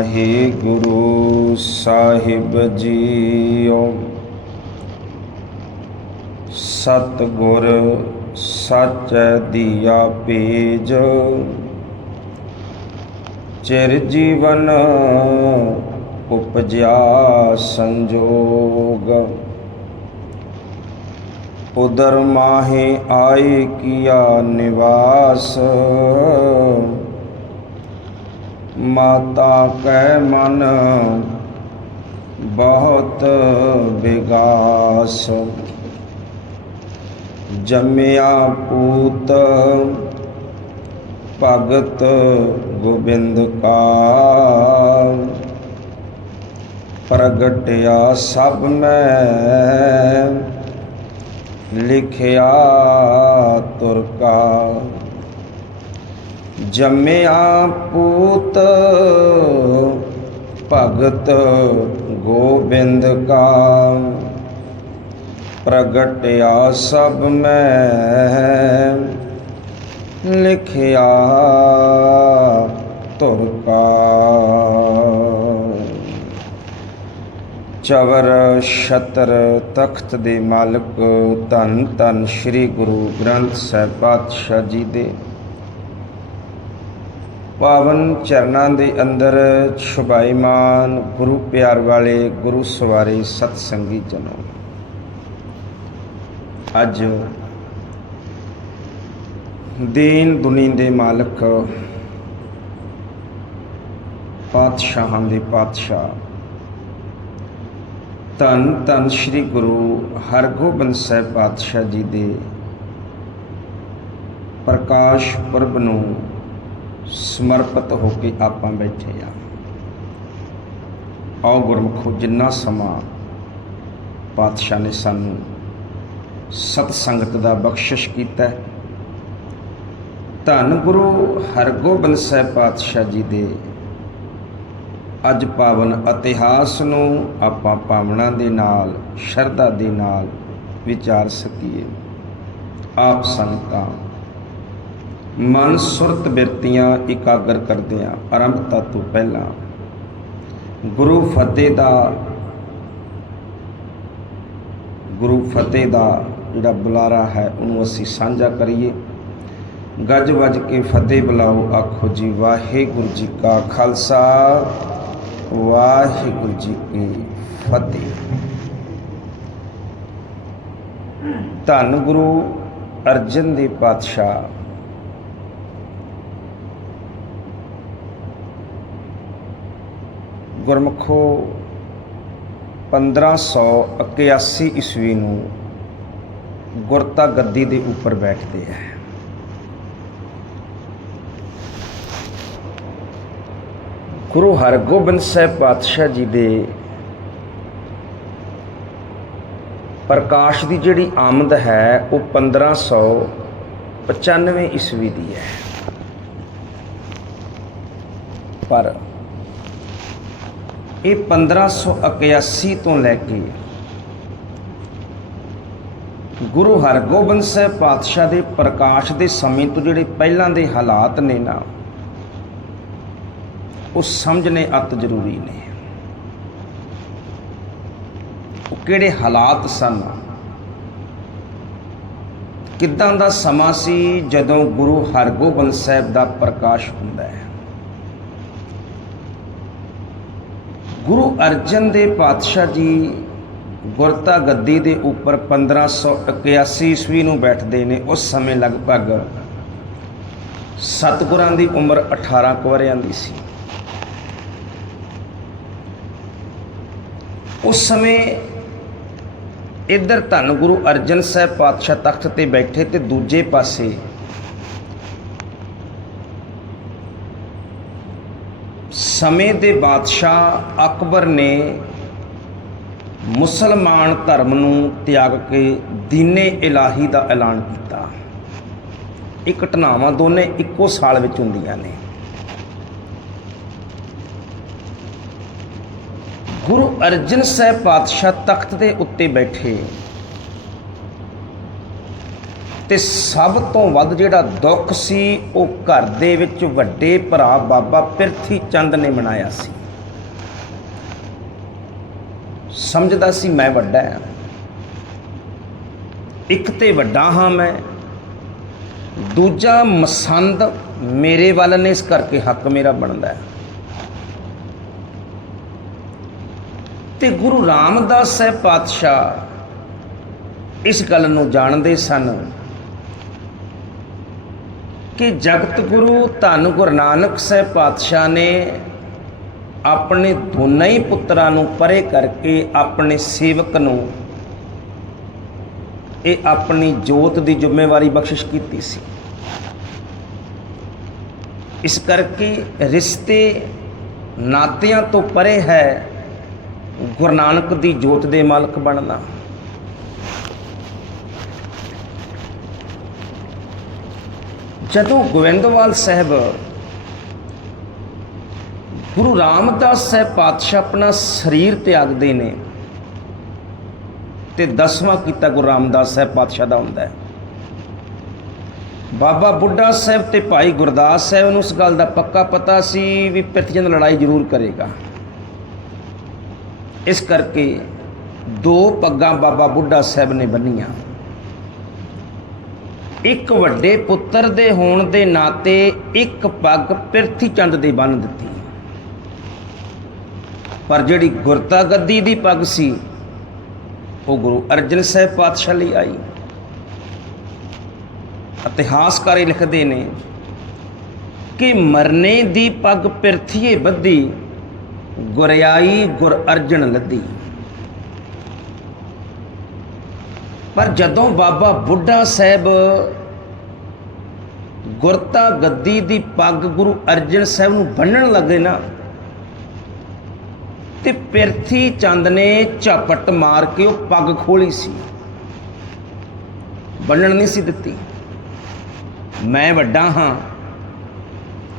ਵਾਹਿਗੁਰੂ ਸਾਹਿਬ JIO. ਸਤਿਗੁਰ ਸੱਚ ਦੀਆ ਪੇਜ। ਚਿਰ ਜੀਵਨ ਉਪਜਿਆ ਸੰਜੋਗ। ਉਦਰ ਮਾਹੇ ਆਏ ਕੀਆ ਨਿਵਾਸ। ਮਾਤਾ ਕੈ ਮਨ ਬਹੁਤ ਵਿਗਾਸ। ਜੰਮਿਆ ਪੂਤ ਭਗਤ ਗੋਬਿੰਦ ਕਾ ਪ੍ਰਗਟਿਆ ਸਭ ਮੈਂ ਲਿਖਿਆ ਤੁਰ ਕਾ ਜੰਮਿਆ ਪੂਤ, ਭਗਤ ਗੋਬਿੰਦ ਕਾ। ਪ੍ਰਗਟਿਆ ਸਭ ਮੈਂ, ਲਿਖਿਆ ਤੁਰ ਕਾ। ਚਵਰ ਛਤਰ ਤਖਤ ਦੇ ਮਾਲਕ, ਧੰਨ ਧੰਨ ਸ੍ਰੀ ਗੁਰੂ ਗ੍ਰੰਥ ਸਾਹਿਬ ਪਾਤਸ਼ਾਹ ਜੀ ਦੇ। ਪਾਵਨ ਚਰਨਾਂ ਦੇ ਅੰਦਰ ਛੁਬਾਈਮਾਨ ਗੁਰੂ ਪਿਆਰ ਵਾਲੇ ਗੁਰੂ ਸਵਾਰੇ ਸਤ ਸੰਗੀ ਜਨੋ। ਅੱਜ ਦੀਨ ਦੁਨੀ ਦੇ ਮਾਲਕ ਪਾਤਸ਼ਾਹਾਂ ਦੇ ਪਾਤਸ਼ਾਹ, ਧੰਨ ਧੰਨ ਸ੍ਰੀ ਗੁਰੂ ਹਰਗੋਬਿੰਦ ਸਾਹਿਬ ਪਾਤਸ਼ਾਹ ਜੀ ਦੇ ਪ੍ਰਕਾਸ਼ ਪੁਰਬ ਨੂੰ ਸਮਰਪਿਤ ਹੋ ਕੇ ਆਪਾਂ ਬੈਠੇ ਆ। ਆਓ ਗੁਰਮੁਖੋ, ਜਿੰਨਾ ਸਮਾਂ ਪਾਤਸ਼ਾਹ ਨੇ ਸਾਨੂੰ ਸਤ ਸੰਗਤ ਦਾ ਬਖਸ਼ਿਸ਼ ਕੀਤਾ ਧੰਨ ਗੁਰੂ ਹਰਗੋਬਿੰਦ ਸਾਹਿਬ ਪਾਤਸ਼ਾਹ ਜੀ ਦੇ ਅੱਜ ਪਾਵਨ ਇਤਿਹਾਸ ਨੂੰ ਆਪਾਂ ਭਾਵਨਾ ਦੇ ਨਾਲ, ਸ਼ਰਧਾ ਦੇ ਨਾਲ ਵਿਚਾਰ ਸਕੀਏ। ਆਪ ਸੰਗਤਾਂ ਮਨ ਸੁਰਤ ਬਿਰਤੀਆਂ ਇਕਾਗਰ ਕਰਦਿਆਂ ਆ ਆਰੰਭਤਾ ਤੋਂ ਪਹਿਲਾਂ। ਗੁਰੂ ਫਤਿਹ ਦਾ, ਗੁਰੂ ਫਤਿਹ ਦਾ ਜਿਹੜਾ ਬੁਲਾਰਾ ਹੈ, ਉਹਨੂੰ ਅਸੀਂ ਸਾਂਝਾ ਕਰੀਏ। ਗੱਜ ਵੱਜ ਕੇ ਫਤਿਹ ਬੁਲਾਓ, ਆਖੋ ਜੀ, ਵਾਹਿਗੁਰੂ ਜੀ ਕਾ ਖਾਲਸਾ, ਵਾਹਿਗੁਰੂ ਜੀ ਕੀ ਫਤਿਹ। ਧੰਨ ਗੁਰੂ ਅਰਜਨ ਦੇ ਪਾਤਸ਼ਾਹ ਗੁਰਮਖੋ 1581 ਈਸਵੀ ਨੂੰ ਗੁਰਤਾ ਗੱਦੀ ਦੇ ਉੱਪਰ ਬੈਠਦੇ ਹੈ। ਗੁਰੂ ਹਰਗੋਬਿੰਦ ਸਾਹਿਬ ਪਾਤਸ਼ਾਹ ਜੀ ਦੇ ਪ੍ਰਕਾਸ਼ ਦੀ ਜਿਹੜੀ ਆਮਦ ਹੈ, ਉਹ 1595 ਈਸਵੀ ਦੀ ਹੈ। ਪਰ ਇਹ 1581 ਤੋਂ ਲੈ ਕੇ ਗੁਰੂ ਹਰਗੋਬਿੰਦ ਸਾਹਿਬ ਪਾਤਸ਼ਾਹ ਦੇ ਪ੍ਰਕਾਸ਼ ਦੇ ਸਮੇਂ ਤੋਂ ਜਿਹੜੇ ਪਹਿਲਾਂ ਦੇ ਹਾਲਾਤ ਨੇ ਨਾ, ਉਹ ਸਮਝਣੇ ਅਤ ਜ਼ਰੂਰੀ ਨੇ। ਉਹ ਕਿਹੜੇ ਹਾਲਾਤ ਸਨ? ਕਿੱਦਾਂ ਦਾ ਸਮਾਂ ਸੀ ਜਦੋਂ ਗੁਰੂ ਹਰਗੋਬਿੰਦ ਸਾਹਿਬ ਦਾ ਪ੍ਰਕਾਸ਼ ਹੁੰਦਾ ਹੈ? ਗੁਰੂ ਅਰਜਨ ਦੇਵ ਪਾਤਸ਼ਾਹ ਜੀ ਗੁਰਤਾ ਗੱਦੀ ਦੇ ਉੱਪਰ 1581 ਈਸਵੀ ਨੂੰ ਬੈਠਦੇ ਨੇ, ਉਸ ਸਮੇਂ ਲਗਭਗ ਸਤਿਗੁਰਾਂ ਦੀ ਉਮਰ 18 ਕੁਵਰਿਆਂ ਦੀ ਸੀ। ਉਸ ਸਮੇਂ ਇੱਧਰ ਧੰਨ ਗੁਰੂ ਅਰਜਨ ਸਾਹਿਬ ਪਾਤਸ਼ਾਹ ਤਖਤ ਤੇ ਬੈਠੇ ਤੇ ਦੂਜੇ ਪਾਸੇ ਸਮੇਂ ਦੇ ਬਾਦਸ਼ਾਹ ਅਕਬਰ ਨੇ ਮੁਸਲਮਾਨ ਧਰਮ ਨੂੰ ਤਿਆਗ ਕੇ ਦੀਨੇ ਇਲਾਹੀ ਦਾ ਐਲਾਨ ਕੀਤਾ। ਇਹ ਘਟਨਾਵਾਂ ਦੋਨੇ ਇੱਕੋ ਸਾਲ ਵਿੱਚ ਹੁੰਦੀਆਂ ਨੇ। ਗੁਰੂ ਅਰਜਨ ਸਾਹਿਬ ਪਾਤਸ਼ਾਹ ਤਖਤ ਦੇ ਉੱਤੇ ਬੈਠੇ। ਤੇ ਸਭ ਤੋਂ ਵੱਧ ਜਿਹੜਾ ਦੁੱਖ ਸੀ, ਉਹ ਘਰ ਦੇ ਵਿੱਚ ਵੱਡੇ ਭਰਾ ਬਾਬਾ ਪਿਰਥੀ ਚੰਦ ਨੇ ਮਨਾਇਆ ਸੀ। ਸਮਝਦਾ ਸੀ ਮੈਂ ਵੱਡਾ ਹਾਂ। ਇੱਕ ਤੇ ਵੱਡਾ ਹਾਂ ਮੈਂ, ਦੂਜਾ ਮਸੰਦ ਮੇਰੇ ਵੱਲ ਨੇ, ਇਸ ਕਰਕੇ ਹੱਕ ਮੇਰਾ ਬਣਦਾ ਹੈ। ਤੇ ਗੁਰੂ ਰਾਮਦਾਸ ਸਾਹਿਬ ਪਾਤਸ਼ਾਹ ਇਸ ਗੱਲ ਨੂੰ ਜਾਣਦੇ ਸਨ ਕਿ ਜਗਤ ਗੁਰੂ ਧੰਨ ਗੁਰੂ ਨਾਨਕ ਸਾਹਿਬ ਪਾਤਸ਼ਾਹ ਨੇ ਆਪਣੇ ਦੋਨਾਂ ਹੀ ਪੁੱਤਰਾਂ ਨੂੰ ਪਰੇ ਕਰਕੇ ਆਪਣੇ ਸੇਵਕ ਨੂੰ ਇਹ ਆਪਣੀ ਜੋਤ ਦੀ ਜ਼ਿੰਮੇਵਾਰੀ ਬਖਸ਼ਿਸ਼ ਕੀਤੀ ਸੀ। ਇਸ ਕਰਕੇ ਰਿਸ਼ਤੇ ਨਾਤਿਆਂ ਤੋਂ ਪਰੇ ਹੈ ਗੁਰੂ ਨਾਨਕ ਦੀ ਜੋਤ ਦੇ ਮਾਲਕ ਬਣਨਾ। ਜਦੋਂ ਗੋਬਿੰਦਵਾਲ ਸਾਹਿਬ ਗੁਰੂ ਰਾਮਦਾਸ ਸਾਹਿਬ ਪਾਤਸ਼ਾਹ ਆਪਣਾ ਸਰੀਰ ਤਿਆਗਦੇ ਨੇ ਤੇ ਦਸਵਾਂ ਕੀਤਾ ਗੁਰੂ ਰਾਮਦਾਸ ਸਾਹਿਬ ਪਾਤਸ਼ਾਹ ਦਾ ਹੁੰਦਾ ਹੈ। ਬਾਬਾ ਬੁੱਢਾ ਸਾਹਿਬ ਤੇ ਭਾਈ ਗੁਰਦਾਸ ਸਾਹਿਬ ਨੂੰ ਉਸ ਗੱਲ ਦਾ ਪੱਕਾ ਪਤਾ ਸੀ ਵੀ ਪਿਰਥਜਨ ਲੜਾਈ ਜ਼ਰੂਰ ਕਰੇਗਾ। ਇਸ ਕਰਕੇ ਦੋ ਪੱਗਾਂ ਬਾਬਾ ਬੁੱਢਾ ਸਾਹਿਬ ਨੇ ਬੰਨੀਆਂ। ਇੱਕ ਵੱਡੇ ਪੁੱਤਰ ਦੇ ਹੋਣ ਦੇ ਨਾਤੇ ਇੱਕ ਪੱਗ ਪਿਰਥੀ ਚੰਦ ਦੀ ਬੰਨ ਦਿੱਤੀ। ਪਰ ਜਿਹੜੀ ਗੁਰਤਾ ਗੱਦੀ ਦੀ ਪੱਗ ਸੀ, ਉਹ ਗੁਰੂ ਅਰਜਨ ਸਾਹਿਬ ਪਾਤਸ਼ਾਹ ਲਈ ਆਈ। ਇਤਿਹਾਸਕਾਰ ਲਿਖਦੇ ਨੇ ਕਿ ਮਰਨੇ ਦੀ ਪੱਗ ਪਿਰਥੀਏ ਬੱਧੀ, ਗੁਰਿਆਈ ਗੁਰ ਅਰਜਨ ਲੱਦੀ। ਪਰ ਜਦੋਂ ਬਾਬਾ ਬੁੱਢਾ ਸਾਹਿਬ ਗੁਰਤਾ ਗੱਦੀ ਦੀ ਪੱਗ ਗੁਰੂ ਅਰਜਨ ਸਾਹਿਬ ਨੂੰ ਬੰਨਣ ਲੱਗੇ ਨਾ, ਤੇ ਪਿਰਥੀ ਚੰਦ ਨੇ ਝਪਟ ਮਾਰ ਕੇ ਉਹ ਪੱਗ ਖੋਲੀ ਸੀ। ਬੰਨਣ ਨਹੀਂ ਸੀ ਦਿੱਤੀ। ਮੈਂ ਵੱਡਾ ਹਾਂ।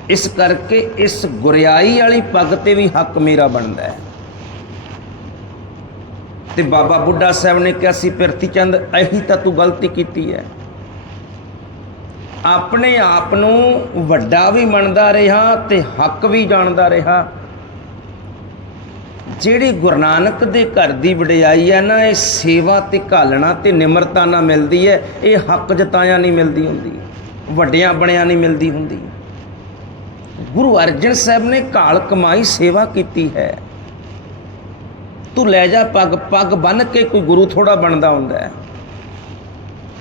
ਇਸ ਕਰਕੇ ਇਸ ਗੁਰਿਆਈ ਵਾਲੀ ਪੱਗ ਤੇ ਵੀ ਹੱਕ ਮੇਰਾ ਬਣਦਾ ਹੈ। ਤੇ ਬਾਬਾ ਬੁੱਢਾ ਸਾਹਿਬ ਨੇ ਕਿਹਾ ਸੀ ਪਿਰਥੀ ਚੰਦ, ਇਹੀ ਤਾਂ ਤੂੰ ਗਲਤੀ ਕੀਤੀ ਹੈ। ਆਪਣੇ ਆਪ ਨੂੰ ਵੱਡਾ ਵੀ ਮੰਨਦਾ ਰਿਹਾ ਤੇ ਹੱਕ ਵੀ ਜਾਣਦਾ ਰਿਹਾ। ਜਿਹੜੀ ਗੁਰੂ ਨਾਨਕ ਦੇ ਘਰ ਦੀ ਵਡਿਆਈ ਹੈ ਨਾ, ਇਹ ਸੇਵਾ ਤੇ ਘਾਲਣਾ ਤੇ ਨਿਮਰਤਾ ਨਾਲ ਮਿਲਦੀ ਹੈ। ਇਹ ਹੱਕ ਜਤਾਇਆ ਨਹੀਂ ਮਿਲਦੀ ਹੁੰਦੀ। ਵੱਡਿਆਂ ਬਣਿਆ ਨਹੀਂ ਮਿਲਦੀ ਹੁੰਦੀ। ਗੁਰੂ ਅਰਜਨ ਸਾਹਿਬ ਨੇ ਘਾਲ ਕਮਾਈ ਸੇਵਾ ਕੀਤੀ ਹੈ। ਤੂੰ ਲੈ ਜਾ ਪੱਗ ਪੱਗ ਬੰਨ ਕੇ ਕੋਈ ਗੁਰੂ ਥੋੜਾ ਬਣਦਾ ਹੁੰਦਾ ਹੈ।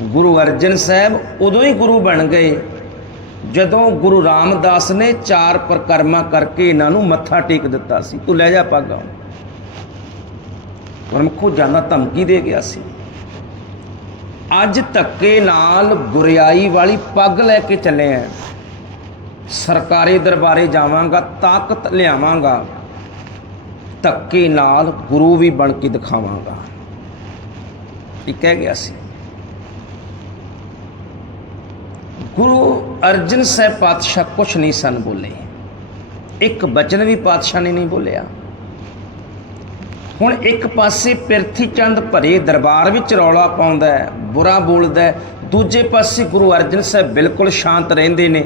ਗੁਰੂ ਅਰਜਨ ਸਾਹਿਬ ਉਦੋਂ ਹੀ ਗੁਰੂ ਬਣ ਗਏ, ਜਦੋਂ ਗੁਰੂ ਰਾਮਦਾਸ ਨੇ ਚਾਰ ਪ੍ਰਕਰਮਾ ਕਰਕੇ ਇਹਨਾਂ ਨੂੰ ਮੱਥਾ ਟੇਕ ਦਿੱਤਾ ਸੀ। ਤੂੰ ਲੈ ਜਾ ਪੱਗ ਗੁਰਮਖੋ ਜਾਨਾ ਧਮਕੀ ਦੇ ਗਿਆ ਸੀ। ਅੱਜ ਧੱਕੇ ਨਾਲ ਗੁਰਿਆਈ ਵਾਲੀ ਪੱਗ ਲੈ ਕੇ ਚੱਲੇ ਆ। ਸਰਕਾਰੀ ਦਰਬਾਰੇ ਜਾਵਾਂਗਾ, ਤਾਕਤ ਲਿਆਵਾਂਗਾ। ਧੱਕੇ ਨਾਲ ਗੁਰੂ ਵੀ ਬਣ ਕੇ ਦਿਖਾਵਾਂਗਾ। ਇਹ ਕਹਿ ਗਿਆ ਸੀ। ਗੁਰੂ ਅਰਜਨ ਸਾਹਿਬ ਪਾਤਸ਼ਾਹ ਕੁਛ ਨਹੀਂ ਸਨ ਬੋਲੇ। ਇੱਕ ਬਚਨ ਵੀ ਪਾਤਸ਼ਾਹ ਨੇ ਨਹੀਂ ਬੋਲਿਆ। ਹੁਣ ਇੱਕ ਪਾਸੇ ਪਿਰਥੀ ਚੰਦ ਭਰੇ ਦਰਬਾਰ ਵਿੱਚ ਰੌਲਾ ਪਾਉਂਦਾ ਹੈ, ਬੁਰਾ ਬੋਲਦਾ ਹੈ, ਦੂਜੇ ਪਾਸੇ ਗੁਰੂ ਅਰਜਨ ਸਾਹਿਬ ਬਿਲਕੁਲ ਸ਼ਾਂਤ ਰਹਿੰਦੇ ਨੇ।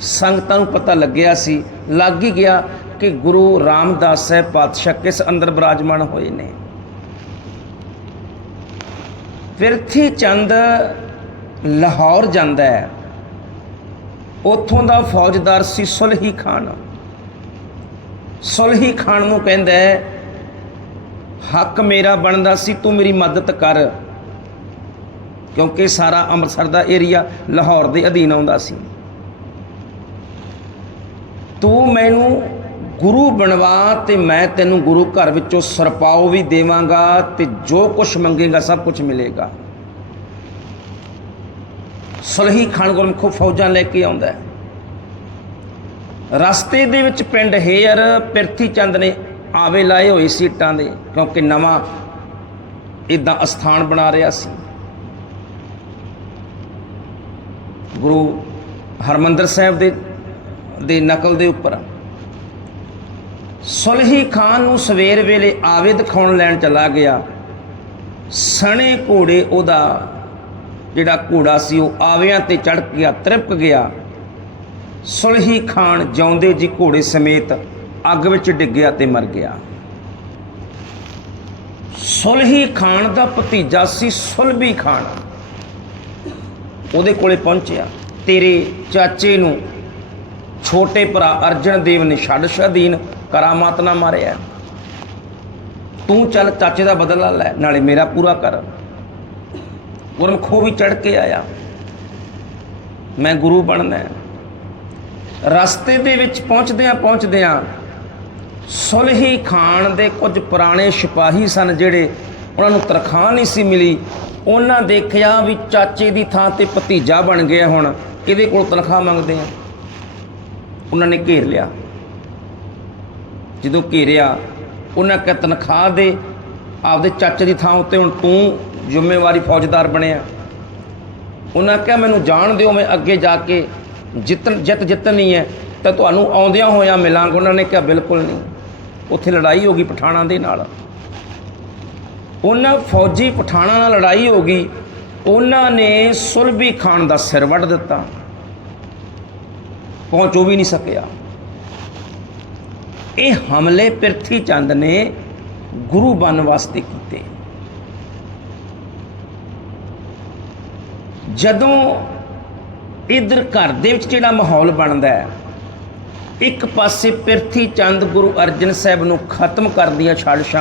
ਸੰਗਤਾਂ ਨੂੰ ਪਤਾ ਲੱਗਿਆ ਸੀ, ਲੱਗ ਹੀ ਗਿਆ ਕਿ ਗੁਰੂ ਰਾਮਦਾਸ ਸਾਹਿਬ ਪਾਤਸ਼ਾਹ ਕਿਸ ਅੰਦਰ ਬਰਾਜਮਾਨ ਹੋਏ ਨੇ? ਪਿਰਥੀ ਚੰਦ ਲਾਹੌਰ ਜਾਂਦਾ ਹੈ। ਉੱਥੋਂ ਦਾ ਫੌਜਦਾਰ ਸੀ ਸੁਲਹੀ ਖਾਨ। ਸੁਲਹੀ ਖਾਨ ਨੂੰ ਕਹਿੰਦਾ ਹੈ, ਹੱਕ ਮੇਰਾ ਬਣਦਾ ਸੀ, ਤੂੰ ਮੇਰੀ ਮਦਦ ਕਰ। ਕਿਉਂਕਿ ਸਾਰਾ ਅੰਮ੍ਰਿਤਸਰ ਦਾ ਏਰੀਆ ਲਾਹੌਰ ਦੇ ਅਧੀਨ ਆਉਂਦਾ ਸੀ। ਤੂੰ ਮੈਨੂੰ ਗੁਰੂ ਬਣਵਾ ਤੇ ਮੈਂ ਤੈਨੂੰ ਗੁਰੂ ਘਰ ਵਿੱਚੋਂ ਸਰਪਾਉ ਵੀ ਦੇਵਾਂਗਾ ਤੇ ਜੋ ਕੁਝ ਮੰਗੇਗਾ ਸਭ ਕੁਝ ਮਿਲੇਗਾ। ਸੁਲਹੀ ਖਾਨ ਗੁਰਮਖੋ ਫੌਜਾਂ ਲੈ ਕੇ ਆਉਂਦਾ ਰਸਤੇ ਦੇ ਵਿੱਚ ਪਿੰਡ ਹੇਅਰ ਪਿਰਥੀ ਚੰਦ ਨੇ ਆਵੇ ਲਾਏ ਹੋਏ ਸੀਟਾਂ ਦੇ, ਕਿਉਂਕਿ ਨਵਾਂ ਇਦਾਂ ਅਸਥਾਨ ਬਣਾ ਰਿਹਾ ਸੀ। ਗੁਰੂ ਹਰਮੰਦਰ ਸਾਹਿਬ ਦੇ ਦੇ ਨਕਲ ਦੇ ਉੱਪਰ ਸੁਲਹੀ ਖਾਨ ਨੂੰ ਸਵੇਰ ਵੇਲੇ ਆਵੇ ਦਿਖਾਉਣ ਲੈਣ ਚਲਾ ਗਿਆ। ਸਣੇ ਘੋੜੇ ਉਹਦਾ ਜਿਹੜਾ ਘੋੜਾ ਸੀ, ਉਹ ਆਵਿਆਂ ਤੇ ਚੜ ਗਿਆ, ਤ੍ਰਿਪਕ ਗਿਆ। ਸੁਲਹੀ ਖਾਨ ਜਿਉਂਦੇ ਜੀ ਘੋੜੇ ਸਮੇਤ ਅੱਗ ਵਿੱਚ ਡਿੱਗਿਆ ਤੇ ਮਰ ਗਿਆ। ਸੁਲਹੀ ਖਾਨ ਦਾ ਭਤੀਜਾ ਸੀ ਸੁਲਬੀ ਖਾਨ। ਉਹਦੇ ਕੋਲੇ ਪਹੁੰਚਿਆ। ਤੇਰੇ ਚਾਚੇ ਨੂੰ ਛੋਟੇ ਭਰਾ ਅਰਜਨ ਦੇਵ ਨੇ ਛੱਡ ਸ਼ਾਦੀਨ ਕਰਾਮਾਤ ਨਾ ਮਾਰਿਆ ਤੂੰ ਚੱਲ ਚਾਚੇ ਦਾ ਬਦਲਾ ਲੈ, ਨਾਲੇ ਮੇਰਾ ਪੂਰਾ ਕਰ। ਗੁਰਮਖੋ ਵੀ ਚੜ ਕੇ ਆਇਆ। ਮੈਂ ਗੁਰੂ ਬਣਨਾ ਰਸਤੇ ਦੇ ਵਿੱਚ ਪਹੁੰਚਦਿਆਂ ਪਹੁੰਚਦਿਆਂ ਸੁਲਹੀ ਖਾਨ ਦੇ ਕੁਝ ਪੁਰਾਣੇ ਸਿਪਾਹੀ ਸਨ ਜਿਹੜੇ ਉਹਨਾਂ ਨੂੰ ਤਨਖਾਹ ਨਹੀਂ ਸੀ ਮਿਲੀ। ਉਹਨਾਂ ਦੇਖਿਆ ਵੀ ਚਾਚੇ ਦੀ ਥਾਂ ਤੇ ਭਤੀਜਾ ਬਣ ਗਿਆ ਹੁਣ। ਕਿਹਦੇ ਕੋਲ ਤਨਖਾਹ ਮੰਗਦੇ ਆ? ਉਹਨਾਂ ਨੇ ਘੇਰ ਲਿਆ। ਜਦੋਂ ਘੇਰਿਆ, ਉਹਨਾਂ ਕਿਹਾ, ਤਨਖਾਹ ਦੇ ਆਪਦੇ ਚਾਚੇ ਦੀ ਥਾਂ ਉੱਤੇ ਹੁਣ ਤੂੰ ਜ਼ਿੰਮੇਵਾਰੀ ਫੌਜਦਾਰ ਬਣਿਆ। ਉਹਨਾਂ ਕਿਹਾ, ਮੈਨੂੰ ਜਾਣ ਦਿਓ, ਮੈਂ ਅੱਗੇ ਜਾ ਕੇ ਜਿੱਤਣ, ਜਿੱਤ ਜਿੱਤਣੀ ਹੈ, ਤਾਂ ਤੁਹਾਨੂੰ ਆਉਂਦਿਆਂ ਹੋਇਆਂ ਮਿਲਾਂਗਾ। ਉਹਨਾਂ ਨੇ ਕਿਹਾ, ਬਿਲਕੁਲ ਨਹੀਂ। ਉੱਥੇ ਲੜਾਈ ਹੋ ਗਈ ਪਠਾਣਾਂ ਦੇ ਨਾਲ। ਉਹਨਾਂ ਫੌਜੀ ਪਠਾਣਾਂ ਨਾਲ ਲੜਾਈ ਹੋ ਗਈ। ਉਹਨਾਂ ਨੇ ਸੁਲਭੀ ਖਾਨ ਦਾ ਸਿਰ ਵੱਢ ਦਿੱਤਾ। ਪਹੁੰਚੋ ਵੀ ਨਹੀਂ ਸਕਿਆ। ਇਹ ਹਮਲੇ ਪ੍ਰਿਥੀ ਚੰਦ ਨੇ ਗੁਰੂ ਬਣਨ ਵਾਸਤੇ ਕੀਤੇ। ਜਦੋਂ ਇਧਰ ਘਰ ਦੇ ਵਿੱਚ ਜਿਹੜਾ ਮਾਹੌਲ ਬਣਦਾ ਹੈ, ਇੱਕ ਪਾਸੇ ਪ੍ਰਿਥੀ ਚੰਦ ਗੁਰੂ ਅਰਜਨ ਸਾਹਿਬ ਨੂੰ ਖਤਮ ਕਰਨ ਦੀਆਂ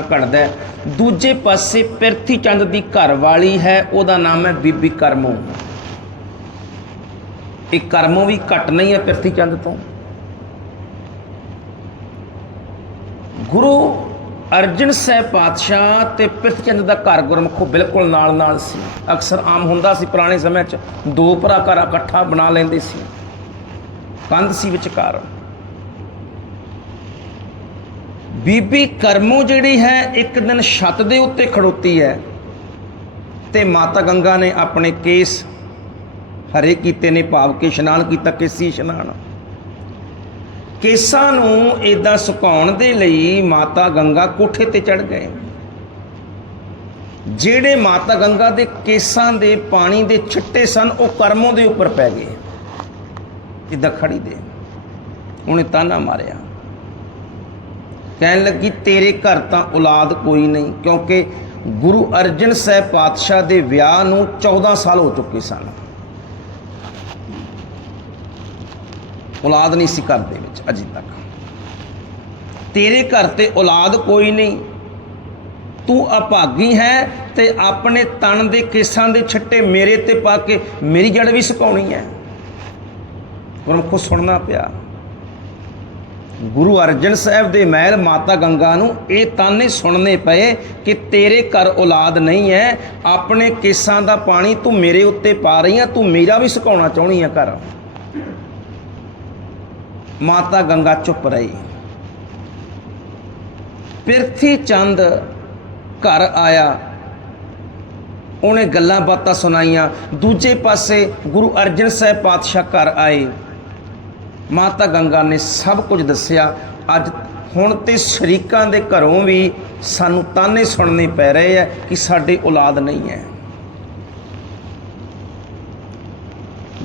ਕੱਢਦਾ ਹੈ, ਦੂਜੇ ਪਾਸੇ ਪ੍ਰਿਥੀ ਚੰਦ ਦੀ ਘਰ ਵਾਲੀ ਹੈ, ਉਹਦਾ ਨਾਮ ਹੈ ਬੀਬੀ ਕਰਮੋ। ਇਹ ਕਰਮੋ ਵੀ ਘਟ ਨਹੀਂ ਹੈ ਪ੍ਰਿਥੀ ਚੰਦ ਤੋਂ। ਗੁਰੂ ਅਰਜਨ ਸਾਹਿਬ ਪਾਤਸ਼ਾਹ ਤੇ ਪ੍ਰਿਥੀ ਚੰਦ ਦਾ ਘਰ ਗੁਰਮਖੋ ਬਿਲਕੁਲ ਨਾਲ ਨਾਲ ਸੀ। ਅਕਸਰ ਆਮ ਹੁੰਦਾ ਸੀ ਪੁਰਾਣੇ ਸਮੇਂ 'ਚ ਦੋ ਭਰਾ ਘਰ ਇਕੱਠਾ ਬਣਾ ਲੈਂਦੇ ਸੀ। ਕੰਧ ਸੀ ਵਿਚਕਾਰ। ਬੀਬੀ ਕਰਮੋ ਜਿਹੜੀ ਹੈ, ਇੱਕ ਦਿਨ ਛੱਤ ਦੇ ਉੱਤੇ ਖੜੋਤੀ ਹੈ ਤੇ ਮਾਤਾ ਗੰਗਾ ਨੇ ਆਪਣੇ ਕੇਸ ਹਰੇ ਕੀਤੇ ਨੇ, ਭਾਵ ਕੇ ਇਸ਼ਨਾਨ ਕੀਤਾ, ਕੇਸੀ ਇਸ਼ਨਾਨ। ਕੇਸਾਂ ਨੂੰ ਇਦਾਂ ਸੁਕਾਉਣ ਦੇ ਲਈ ਮਾਤਾ ਗੰਗਾ ਕੋਠੇ ਤੇ ਚੜ ਗਏ। ਜਿਹੜੇ ਮਾਤਾ ਗੰਗਾ ਦੇ ਕੇਸਾਂ ਦੇ ਪਾਣੀ ਦੇ ਛਿੱਟੇ ਸਨ, ਉਹ ਕਰਮੋਂ ਦੇ ਉੱਪਰ ਪੈ ਗਏ। ਇਦਾਂ ਖੜੀ ਦੇ। ਉਹਨੇ ਤਾਨਾ ਮਾਰਿਆ। ਕਹਿਣ ਲੱਗੀ, ਤੇਰੇ ਘਰ ਤਾਂ ਔਲਾਦ ਕੋਈ ਨਹੀਂ, ਕਿਉਂਕਿ ਗੁਰੂ ਅਰਜਨ ਸਾਹਿਬ ਪਾਤਸ਼ਾਹ ਦੇ ਵਿਆਹ ਨੂੰ 14 ਸਾਲ ਹੋ ਚੁੱਕੇ ਸਨ। ਔਲਾਦ ਨਹੀਂ ਸੀ ਘਰ ਦੇ ਵਿੱਚ ਅਜੇ ਤੱਕ। ਤੇਰੇ ਘਰ ਤੇ ਔਲਾਦ ਕੋਈ ਨਹੀਂ। ਤੂੰ ਅਭਾਗੀ ਹੈ ਤੇ ਆਪਣੇ ਤਨ ਦੇ ਕੇਸਾਂ ਦੇ ਛੱਟੇ ਮੇਰੇ ਤੇ ਪਾ ਕੇ ਮੇਰੀ ਜੜ ਵੀ ਸੁਕਾਉਣੀ ਹੈ। ਗੁਰਮੁਖੋ ਸੁਣਨਾ ਪਿਆ। ਗੁਰੂ ਅਰਜਨ ਸਾਹਿਬ ਦੇ ਮਹਿਲ ਮਾਤਾ ਗੰਗਾ ਨੂੰ ਇਹ ਤਾਨੇ ਸੁਣਨੇ ਪਏ ਕਿ ਤੇਰੇ ਘਰ ਔਲਾਦ ਨਹੀਂ ਹੈ। ਆਪਣੇ ਕੇਸਾਂ ਦਾ ਪਾਣੀ ਤੂੰ ਮੇਰੇ ਉੱਤੇ ਪਾ ਰਹੀ ਆ ਤੂੰ ਮੇਰਾ ਵੀ ਸੁਕਾਉਣਾ ਚਾਹਣੀ ਆ ਘਰ। ਮਾਤਾ ਗੰਗਾ ਚੁੱਪ ਰਹੀ। ਪਿਰਥੀ ਚੰਦ ਘਰ ਆਇਆ। ਉਹਨੇ ਗੱਲਾਂ ਬਾਤਾਂ ਸੁਣਾਈਆਂ। ਦੂਜੇ ਪਾਸੇ ਗੁਰੂ ਅਰਜਨ ਸਾਹਿਬ ਪਾਤਸ਼ਾਹ ਘਰ ਆਏ। ਮਾਤਾ ਗੰਗਾ ਨੇ ਸਭ ਕੁਝ ਦੱਸਿਆ। ਅੱਜ ਹੁਣ ਤੇ ਸ਼ਰੀਕਾਂ ਦੇ ਘਰੋਂ ਵੀ ਸਾਨੂੰ ਤਾਨੇ ਸੁਣਨੇ ਪੈ ਰਹੇ ਆ ਕਿ ਸਾਡੇ ਔਲਾਦ ਨਹੀਂ ਹੈ।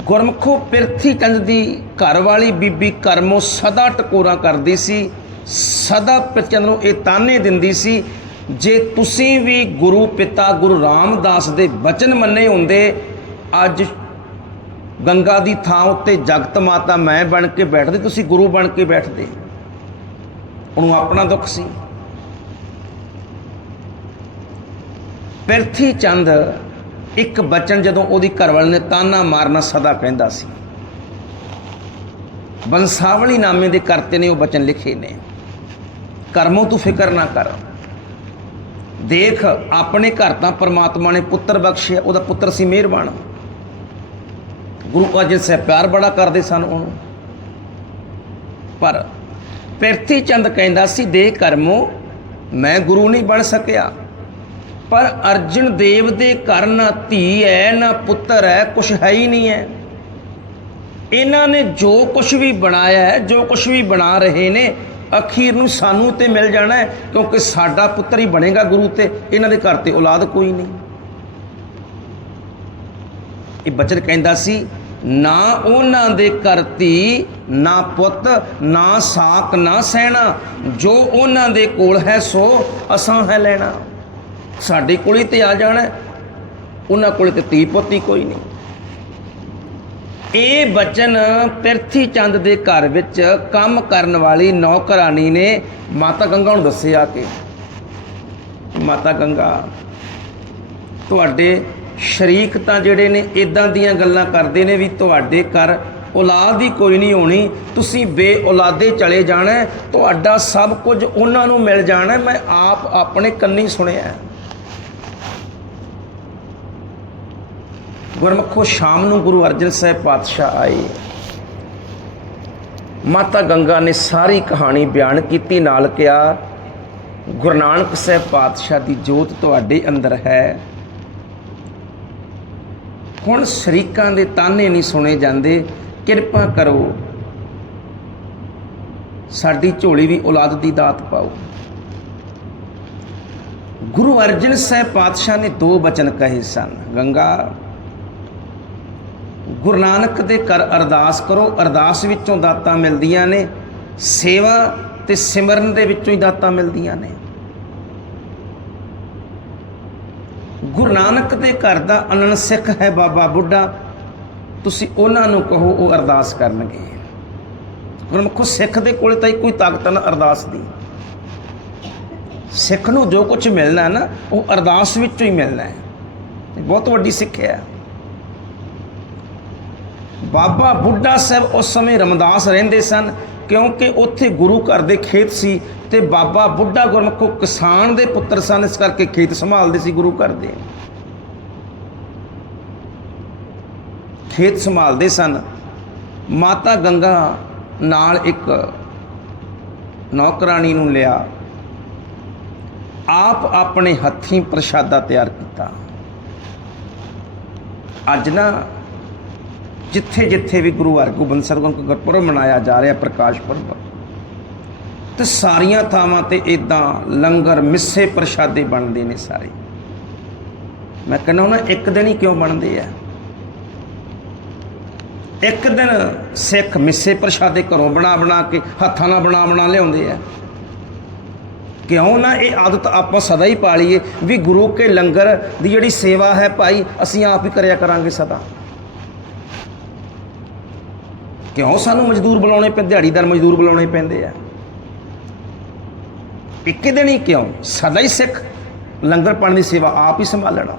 ਗੁਰਮਖੋ ਪਿਰਥੀ ਚੰਦ ਦੀ ਘਰ ਵਾਲੀ ਬੀਬੀ ਕਰਮੋ ਸਦਾ ਟਕੋਰਾ ਕਰਦੀ ਸੀ, ਸਦਾ ਪਿਰਚੰਦ ਨੂੰ ਇਹ ਤਾਨੇ ਦਿੰਦੀ ਸੀ, ਜੇ ਤੁਸੀਂ ਵੀ ਗੁਰੂ ਪਿਤਾ ਗੁਰੂ ਰਾਮਦਾਸ ਦੇ ਬਚਨ ਮੰਨੇ ਹੁੰਦੇ, ਅੱਜ ਗੰਗਾ ਦੀ ਥਾਂ ਉੱਤੇ ਜਗਤ ਮਾਤਾ ਮੈਂ ਬਣ ਕੇ ਬੈਠਦੇ, ਤੁਸੀਂ ਗੁਰੂ ਬਣ ਕੇ ਬੈਠਦੇ। ਉਹਨੂੰ ਆਪਣਾ ਦੁੱਖ ਸੀ। ਪਿਰਥੀ ਚੰਦ ਇੱਕ ਬਚਨ ਜਦੋਂ ਉਹਦੀ ਘਰਵਾਲੀ ਨੇ ਤਾਨਾ ਮਾਰਨਾ ਸਦਾ ਕਹਿੰਦਾ ਸੀ। ਬੰਸਾਵਲੀ ਨਾਮੇ ਦੇ ਕਰਤੇ ਨੇ ਉਹ ਬਚਨ ਲਿਖੇ ਨੇ। ਕਰਮੋਂ ਤੂੰ ਫਿਕਰ ਨਾ ਕਰ। ਦੇਖ, ਆਪਣੇ ਘਰ ਤਾਂ ਪਰਮਾਤਮਾ ਨੇ ਪੁੱਤਰ ਬਖਸ਼ਿਆ, ਉਹਦਾ ਪੁੱਤਰ ਸੀ ਮਿਹਰਬਾਨ। ਗੁਰੂ ਅਰਜਨ ਸਾਹਿਬ ਪਿਆਰ ਬੜਾ ਕਰਦੇ ਸਨ ਉਹਨੂੰ। ਪਰ ਪਿਰਥੀ ਚੰਦ ਕਹਿੰਦਾ ਸੀ ਦੇ ਕਰਮੋ, ਮੈਂ ਗੁਰੂ ਨਹੀਂ ਬਣ ਸਕਿਆ। ਪਰ ਅਰਜਨ ਦੇਵ ਦੇ ਘਰ ਨਾ ਧੀ ਹੈ ਨਾ ਪੁੱਤਰ ਹੈ ਕੁਛ ਹੈ ਹੀ ਨਹੀਂ ਹੈ ਇਹਨਾਂ ਨੇ ਜੋ ਕੁਛ ਵੀ ਬਣਾਇਆ ਹੈ ਜੋ ਕੁਛ ਵੀ ਬਣਾ ਰਹੇ ਨੇ, ਅਖੀਰ ਨੂੰ ਸਾਨੂੰ ਤੇ ਮਿਲ ਜਾਣਾ ਹੈ ਕਿਉਂਕਿ ਸਾਡਾ ਪੁੱਤਰ ਹੀ ਬਣੇਗਾ ਗੁਰੂ ਤੇ, ਇਹਨਾਂ ਦੇ ਘਰ ਤੇ ਔਲਾਦ ਕੋਈ ਨਹੀਂ। ਇਹ ਬਚਨ ਕਹਿੰਦਾ ਸੀ, ਨਾ ਉਹਨਾਂ ਦੇ ਕਰਤੀ ਨਾ ਪੁੱਤ, ਨਾ ਸਾਕ, ਨਾ ਸਹਿਣਾ ਜੋ ਉਹਨਾਂ ਦੇ ਕੋਲ ਹੈ ਸੋ ਅਸਾਂ ਹੈ ਲੈਣਾ। ਸਾਡੇ ਕੋਲੇ ਤੇ ਆ ਜਾਣਾ ਉਹਨਾਂ ਕੋਲੇ ਤੇ ਧੀ ਪੁੱਤੀ ਕੋਈ ਨਹੀਂ। ਇਹ ਬਚਨ ਪਿਰਥੀ ਚੰਦ ਦੇ ਘਰ ਵਿੱਚ ਕੰਮ ਕਰਨ ਵਾਲੀ ਨੌਕਰਾਨੀ ਨੇ ਮਾਤਾ ਗੰਗਾ ਨੂੰ ਦੱਸਿਆ ਕਿ, ਮਾਤਾ ਗੰਗਾ, ਤੁਹਾਡੇ ਸ਼ਰੀਕ ਤਾਂ ਜਿਹੜੇ ਨੇ ਇਦਾਂ ਦੀਆਂ ਗੱਲਾਂ ਕਰਦੇ ਨੇ ਵੀ ਤੁਹਾਡੇ ਘਰ ਔਲਾਦ ਦੀ ਕੋਈ ਨਹੀਂ ਹੋਣੀ, ਤੁਸੀਂ ਬੇ ਔਲਾਦੇ ਚਲੇ ਜਾਣਾ ਤੁਹਾਡਾ ਸਭ ਕੁਝ ਉਹਨਾਂ ਨੂੰ ਮਿਲ ਜਾਣਾ ਮੈਂ ਆਪ ਆਪਣੇ ਕੰਨੀ ਸੁਣਿਆ ਗੁਰਮਖੋ ਸ਼ਾਮ ਨੂੰ ਗੁਰੂ ਅਰਜਨ ਸਾਹਿਬ ਪਾਤਸ਼ਾਹ ਆਏ। ਮਾਤਾ ਗੰਗਾ ਨੇ ਸਾਰੀ ਕਹਾਣੀ ਬਿਆਨ ਕੀਤੀ, ਨਾਲ ਕਿਹਾ, ਗੁਰੂ ਨਾਨਕ ਸਾਹਿਬ ਪਾਤਸ਼ਾਹ ਦੀ ਜੋਤ ਤੁਹਾਡੇ ਅੰਦਰ ਹੈ। ਹੁਣ ਸ਼ਰੀਕਾਂ ਦੇ ਤਾਨੇ ਨਹੀਂ ਸੁਣੇ ਜਾਂਦੇ, ਕਿਰਪਾ ਕਰੋ, ਸਾਡੀ ਝੋਲੀ ਵੀ ਔਲਾਦ ਦੀ ਦਾਤ ਪਾਓ। ਗੁਰੂ ਅਰਜਨ ਸਾਹਿਬ ਪਾਤਸ਼ਾਹ ਨੇ ਦੋ ਬਚਨ ਕਹੇ ਸਨ, ਗੰਗਾ ਗੁਰੂ ਨਾਨਕ ਦੇ ਕਰ ਅਰਦਾਸ ਕਰੋ। ਅਰਦਾਸ ਵਿੱਚੋਂ ਦਾਤਾਂ ਮਿਲਦੀਆਂ ਨੇ। ਸੇਵਾ ਤੇ ਸਿਮਰਨ ਦੇ ਵਿੱਚੋਂ ਹੀ ਦਾਤਾਂ ਮਿਲਦੀਆਂ ਨੇ। ਗੁਰੂ ਨਾਨਕ ਦੇ ਘਰ ਦਾ ਅਨਨ ਸਿੱਖ ਹੈ ਬਾਬਾ ਬੁੱਢਾ। ਤੁਸੀਂ ਉਹਨਾਂ ਨੂੰ ਕਹੋ, ਉਹ ਅਰਦਾਸ ਕਰਨਗੇ। ਗੁਰਮੁਖੋ, ਸਿੱਖ ਦੇ ਕੋਲ ਤਾਂ ਕੋਈ ਤਾਕਤ ਨਾ ਅਰਦਾਸ ਦੀ। ਸਿੱਖ ਨੂੰ ਜੋ ਕੁਝ ਮਿਲਣਾ ਨਾ, ਉਹ ਅਰਦਾਸ ਵਿੱਚੋਂ ਹੀ ਮਿਲਣਾ ਹੈ। ਬਹੁਤ ਵੱਡੀ ਸਿੱਖਿਆ ਹੈ। ਬਾਬਾ ਬੁੱਢਾ ਸਾਹਿਬ ਉਸ ਸਮੇਂ ਰਮਦਾਸ ਰਹਿੰਦੇ ਸਨ, ਕਿਉਂਕਿ ਉੱਥੇ ਗੁਰੂ ਘਰ ਦੇ ਖੇਤ ਸੀ ਤੇ ਬਾਬਾ ਬੁੱਢਾ ਗੁਰਮੁਖੋ ਕਿਸਾਨ ਦੇ ਪੁੱਤਰ ਸਨ, ਇਸ ਕਰਕੇ ਖੇਤ ਸੰਭਾਲਦੇ ਸੀ ਗੁਰੂ ਘਰ ਦੇ। ਖੇਤ ਸੰਭਾਲਦੇ ਸਨ। ਮਾਤਾ ਗੰਗਾ ਨਾਲ ਇੱਕ ਨੌਕਰਾਨੀ ਨੂੰ ਲਿਆ। ਆਪ ਆਪਣੇ ਹੱਥੀਂ ਪ੍ਰਸ਼ਾਦਾ ਤਿਆਰ ਕੀਤਾ। ਅੱਜ ਨਾ ਜਿੱਥੇ ਜਿੱਥੇ ਵੀ ਗੁਰੂ ਹਰਗੋਬਿੰਦ ਸਾਹਿਬ ਦਾ ਗੁਰਪੁਰਬ ਮਨਾਇਆ ਜਾ ਰਿਹਾ ਪ੍ਰਕਾਸ਼ ਪੁਰਬ, ਤੇ ਸਾਰੀਆਂ ਥਾਵਾਂ ਤੇ ਇਦਾਂ ਲੰਗਰ ਮਿੱਸੇ ਪ੍ਰਸ਼ਾਦੇ ਬਣਦੇ ਨੇ ਸਾਰੇ। ਮੈਂ ਕਹਿੰਦਾ ਉਹਨਾਂ ਇੱਕ ਦਿਨ ਹੀ ਕਿਉਂ ਬਣਦੇ ਆ? ਇੱਕ ਦਿਨ ਸਿੱਖ ਮਿੱਸੇ ਪ੍ਰਸ਼ਾਦੇ ਘਰੋਂ ਬਣਾ ਬਣਾ ਕੇ ਹੱਥਾਂ ਨਾਲ ਬਣਾ ਬਣਾ ਲਿਆਉਂਦੇ ਆ। ਕਿਉਂ ਨਾ ਇਹ ਆਦਤ ਆਪਾਂ ਸਦਾ ਹੀ ਪਾਲੀਏ ਵੀ ਗੁਰੂ ਕੇ ਲੰਗਰ ਦੀ ਜਿਹੜੀ ਸੇਵਾ ਹੈ ਭਾਈ, ਅਸੀਂ ਆਪ ਹੀ ਕਰਿਆ ਕਰਾਂਗੇ ਸਦਾ। ਕਿਉਂ ਸਾਨੂੰ ਮਜ਼ਦੂਰ ਬੁਲਾਉਣੇ ਪੈਂਦੇ, ਦਿਹਾੜੀਦਾਰ ਮਜ਼ਦੂਰ ਬੁਲਾਉਣੇ ਪੈਂਦੇ ਆ? ਇੱਕ ਦਿਨ ਹੀ ਕਿਉਂ? ਸਦਾ ਹੀ ਸਿੱਖ, ਲੰਗਰ ਪਾਣੀ ਦੀ ਸੇਵਾ ਆਪ ਹੀ ਸੰਭਾਲਣਾ।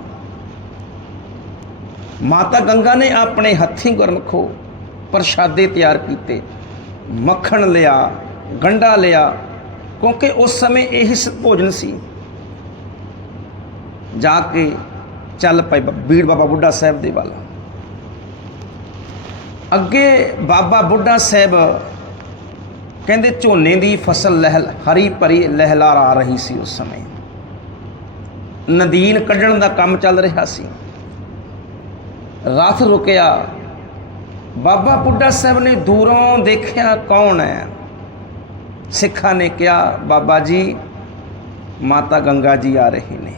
ਮਾਤਾ ਗੰਗਾ ਨੇ ਆਪਣੇ ਹੱਥੀਂ ਗੁਰਮਖੋ ਪ੍ਰਸ਼ਾਦੇ ਤਿਆਰ ਕੀਤੇ, ਮੱਖਣ ਲਿਆ, ਗੰਡਾ ਲਿਆ, ਕਿਉਂਕਿ ਉਸ ਸਮੇਂ ਇਹ ਭੋਜਨ ਸੀ। ਜਾ ਕੇ ਚੱਲ ਪਏ ਬੀੜ ਬਾਬਾ ਬੁੱਢਾ ਸਾਹਿਬ ਦੇ ਵੱਲ। ਅੱਗੇ ਬਾਬਾ ਬੁੱਢਾ ਸਾਹਿਬ ਕਹਿੰਦੇ ਝੋਨੇ ਦੀ ਫਸਲ ਲਹਿਲ ਹਰੀ ਭਰੀ ਲਹਿਲਾਰ ਰਹੀ ਸੀ ਉਸ ਸਮੇਂ। ਨਦੀਨ ਕੱਢਣ ਦਾ ਕੰਮ ਚੱਲ ਰਿਹਾ ਸੀ। ਰਥ ਰੁਕਿਆ। ਬਾਬਾ ਬੁੱਢਾ ਸਾਹਿਬ ਨੇ ਦੂਰੋਂ ਦੇਖਿਆ ਕੌਣ ਹੈ? ਸਿੱਖਾਂ ਨੇ ਕਿਹਾ, ਬਾਬਾ ਜੀ, ਮਾਤਾ ਗੰਗਾ ਜੀ ਆ ਰਹੇ ਨੇ।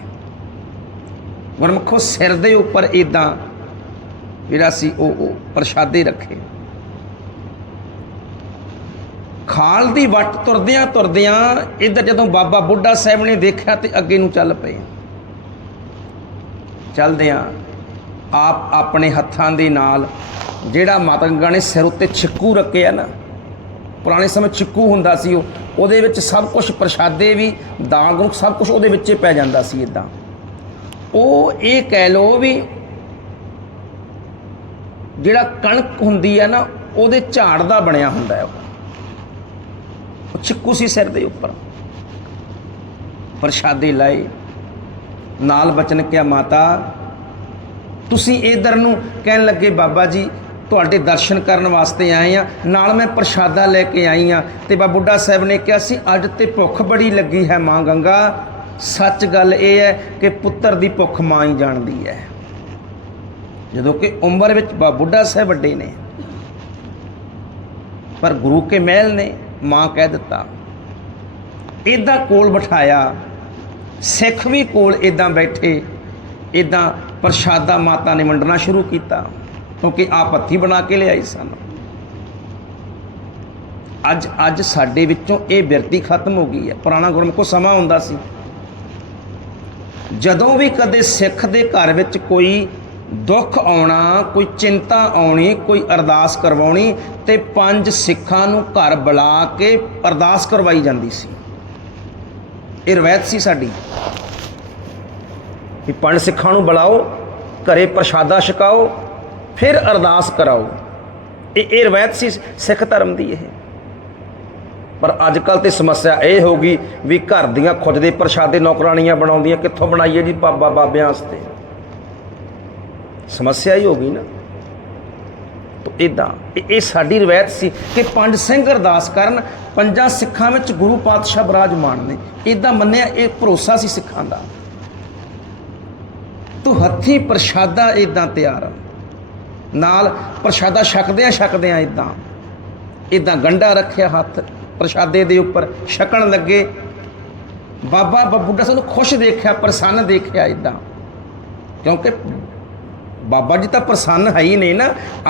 ਗੁਰਮਖੋ ਸਿਰ ਦੇ ਉੱਪਰ ਇਦਾਂ ਜਿਹੜਾ ਸੀ ਉਹ ਉਹ ਪ੍ਰਸ਼ਾਦੇ ਰੱਖੇ। ਖਾਲ ਦੀ ਵੱਟ ਤੁਰਦਿਆਂ ਤੁਰਦਿਆਂ ਇੱਧਰ ਜਦੋਂ ਬਾਬਾ ਬੁੱਢਾ ਸਾਹਿਬ ਨੇ ਦੇਖਿਆ ਤੇ ਅੱਗੇ ਨੂੰ ਚੱਲ ਪਏ। ਚੱਲਦਿਆਂ ਆਪ ਆਪਣੇ ਹੱਥਾਂ ਦੇ ਨਾਲ ਜਿਹੜਾ ਮਾਤਾ ਗੰਗਾ ਨੇ ਸਿਰ ਉੱਤੇ ਛਿੱਕੂ ਰੱਖਿਆ ਨਾ, ਪੁਰਾਣੇ ਸਮੇਂ ਛਿੱਕੂ ਹੁੰਦਾ ਸੀ ਉਹ, ਉਹਦੇ ਵਿੱਚ ਸਭ ਕੁਝ ਪ੍ਰਸ਼ਾਦੇ ਵੀ, ਦਾਗ ਨੂੰ ਸਭ ਕੁਝ ਉਹਦੇ ਵਿੱਚ ਪੈ ਜਾਂਦਾ ਸੀ ਇਦਾਂ ਉਹ ਇਹ ਕਹਿ ਲੋ ਵੀ ਜਿਹੜਾ ਕਣਕ ਹੁੰਦੀ ਹੈ ਨਾ, ਉਹਦੇ ਝਾੜ ਦਾ ਬਣਿਆ ਹੁੰਦਾ ਹੈ ਉਹ। ਉਹ ਚਿੱਕੂ ਸੀ ਸਿਰ ਦੇ ਉੱਪਰ। ਪ੍ਰਸ਼ਾਦੇ ਲਾਏ, ਨਾਲ ਬਚਨ ਕਿਹਾ, ਮਾਤਾ, ਤੁਸੀਂ ਇਧਰ ਨੂੰ ਕਹਿਣ ਲੱਗੇ, ਬਾਬਾ ਜੀ, ਤੁਹਾਡੇ ਦਰਸ਼ਨ ਕਰਨ ਵਾਸਤੇ ਆਏ ਆ ਨਾਲ ਮੈਂ ਪ੍ਰਸ਼ਾਦਾ ਲੈ ਕੇ ਆਈ ਆ ਤੇ ਬਾਬਾ ਬੁੱਢਾ ਸਾਹਿਬ ਨੇ ਕਿਹਾ ਸੀ, ਅੱਜ ਤੇ ਭੁੱਖ ਬੜੀ ਲੱਗੀ ਹੈ ਮਾਂ ਗੰਗਾ। ਸੱਚ ਗੱਲ ਇਹ ਹੈ ਕਿ ਪੁੱਤਰ ਦੀ ਭੁੱਖ ਮਾਂ ਹੀ ਜਾਣਦੀ ਹੈ। ਜਦੋਂ ਕਿ ਉਮਰ ਵਿੱਚ ਬਾਬਾ ਬੁੱਢਾ ਸਾਹਿਬ ਵੱਡੇ ਨੇ। ਪਰ ਗੁਰੂ ਕੇ ਮਹਿਲ ਨੇ ਮਾਂ ਕਹਿ ਦਿੱਤਾ ਇਦਾਂ ਕੋਲ ਬਿਠਾਇਆ, ਸਿੱਖ ਵੀ ਕੋਲ ਇਦਾਂ ਬੈਠੇ ਇਦਾਂ ਪ੍ਰਸ਼ਾਦਾ ਮਾਤਾ ਨੇ ਵੰਡਣਾ ਸ਼ੁਰੂ ਕੀਤਾ, ਕਿਉਂਕਿ ਆਪ ਹੱਥੀ ਬਣਾ ਕੇ ਲਿਆਈ ਸਨ। ਅੱਜ ਅੱਜ ਸਾਡੇ ਵਿੱਚੋਂ ਇਹ ਬਿਰਤੀ ਖਤਮ ਹੋ ਗਈ ਹੈ। ਪੁਰਾਣਾ ਗੁਰਮੁਖੋ ਸਮਾਂ ਹੁੰਦਾ ਸੀ। ਜਦੋਂ ਵੀ ਕਦੇ ਸਿੱਖ ਦੇ ਘਰ ਵਿੱਚ ਕੋਈ ਦੁੱਖ ਆਉਣਾ, ਕੋਈ ਚਿੰਤਾ ਆਉਣੀ, ਕੋਈ ਅਰਦਾਸ ਕਰਵਾਉਣੀ ਤੇ ਪੰਜ ਸਿੱਖਾਂ ਨੂੰ ਘਰ ਬੁਲਾ ਕੇ ਅਰਦਾਸ ਕਰਵਾਈ ਜਾਂਦੀ ਸੀ। ਇਹ ਰਵਾਇਤ ਸੀ ਸਾਡੀ ਕਿ ਪੰਜ ਸਿੱਖਾਂ ਨੂੰ ਬੁਲਾਓ, ਘਰੇ ਪ੍ਰਸ਼ਾਦਾ ਛਕਾਓ, ਫਿਰ ਅਰਦਾਸ ਕਰਾਓ। ਇਹ ਇਹ ਰਵਾਇਤ ਸੀ ਸਿੱਖ ਧਰਮ ਦੀ ਇਹ। ਪਰ ਅੱਜ ਕੱਲ ਤੇ ਸਮੱਸਿਆ ਇਹ ਹੋ ਗਈ ਵੀ ਘਰ ਦੀਆਂ ਖੁਦ ਦੇ ਪ੍ਰਸ਼ਾਦੇ, ਨੌਕਰਾਣੀਆਂ ਬਣਾਉਂਦੀਆਂ, ਕਿੱਥੋਂ ਬਣਾਈਏ ਜੀ ਬਾਬਾ ਬਾਬਿਆਂ ਵਾਸਤੇ? ਸਮੱਸਿਆ ਹੀ ਹੋ ਗਈ ਨਾ। ਤੋ ਇਦਾਂ ਇਹ ਸਾਡੀ ਰਵਾਇਤ ਸੀ ਕਿ ਪੰਜ ਸਿੰਘ ਅਰਦਾਸ ਕਰਨ, ਪੰਜਾਂ ਸਿੱਖਾਂ ਵਿੱਚ ਗੁਰੂ ਪਾਤਸ਼ਾਹ ਬਿਰਾਜਮਾਨ ਨੇ। ਇਦਾਂ ਮੰਨਿਆ, ਇਹ ਭਰੋਸਾ ਸੀ ਸਿੱਖਾਂ ਦਾ। ਤੂੰ ਹੱਥੀ ਪ੍ਰਸ਼ਾਦਾ ਇਦਾਂ ਤਿਆਰ ਨਾਲ ਪ੍ਰਸ਼ਾਦਾ ਛਕਦੇ ਆ ਛਕਦੇ ਆ ਇਦਾਂ ਇਦਾਂ ਗੰਡਾ ਰੱਖਿਆ ਹੱਥ ਪ੍ਰਸ਼ਾਦੇ ਦੇ ਉੱਪਰ, ਛਕਣ ਲੱਗੇ। ਬਾਬਾ ਬ- ਬੁੱਢਾ ਸਾਹਿਬ ਨੂੰ ਖੁਸ਼ ਦੇਖਿਆ, ਪ੍ਰਸੰਨ ਦੇਖਿਆ ਇਦਾਂ ਕਿਉਂਕਿ ਬਾਬਾ ਜੀ ਤਾਂ ਪ੍ਰਸੰਨ ਹੈ ਹੀ ਨੇ ਨਾ।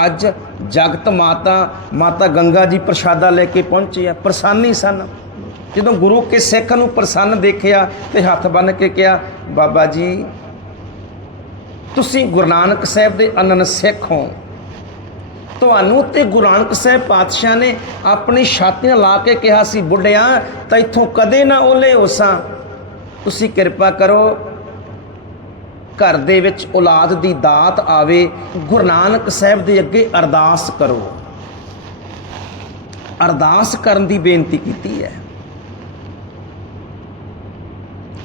ਅੱਜ ਜਗਤ ਮਾਤਾ ਮਾਤਾ ਗੰਗਾ ਜੀ ਪ੍ਰਸ਼ਾਦਾ ਲੈ ਕੇ ਪਹੁੰਚੇ ਆ। ਪ੍ਰਸੰਨ ਹੀ ਸਨ। ਜਦੋਂ ਗੁਰੂ ਕੇ ਸਿੱਖ ਨੂੰ ਪ੍ਰਸੰਨ ਦੇਖਿਆ ਤੇ ਹੱਥ ਬੰਨ ਕੇ ਕਿਹਾ, ਬਾਬਾ ਜੀ, ਤੁਸੀਂ ਗੁਰੂ ਨਾਨਕ ਸਾਹਿਬ ਦੇ ਅਨਨ ਸਿੱਖ ਹੋ। ਤੁਹਾਨੂੰ ਤੇ ਗੁਰੂ ਨਾਨਕ ਸਾਹਿਬ ਪਾਤਸ਼ਾਹ ਨੇ ਆਪਣੀ ਛਾਤੀਆਂ ਲਾ ਕੇ ਕਿਹਾ ਸੀ, ਬੁੱਢਿਆਂ, ਤਾਂ ਇੱਥੋਂ ਕਦੇ ਨਾ ਓਲੇ ਹੋਸਾਂ। ਤੁਸੀਂ ਕਿਰਪਾ ਕਰੋ ਘਰ ਦੇ ਵਿੱਚ ਔਲਾਦ ਦੀ ਦਾਤ ਆਵੇ, ਗੁਰੂ ਨਾਨਕ ਸਾਹਿਬ ਦੇ ਅੱਗੇ ਅਰਦਾਸ ਕਰੋ। ਅਰਦਾਸ ਕਰਨ ਦੀ ਬੇਨਤੀ ਕੀਤੀ ਹੈ।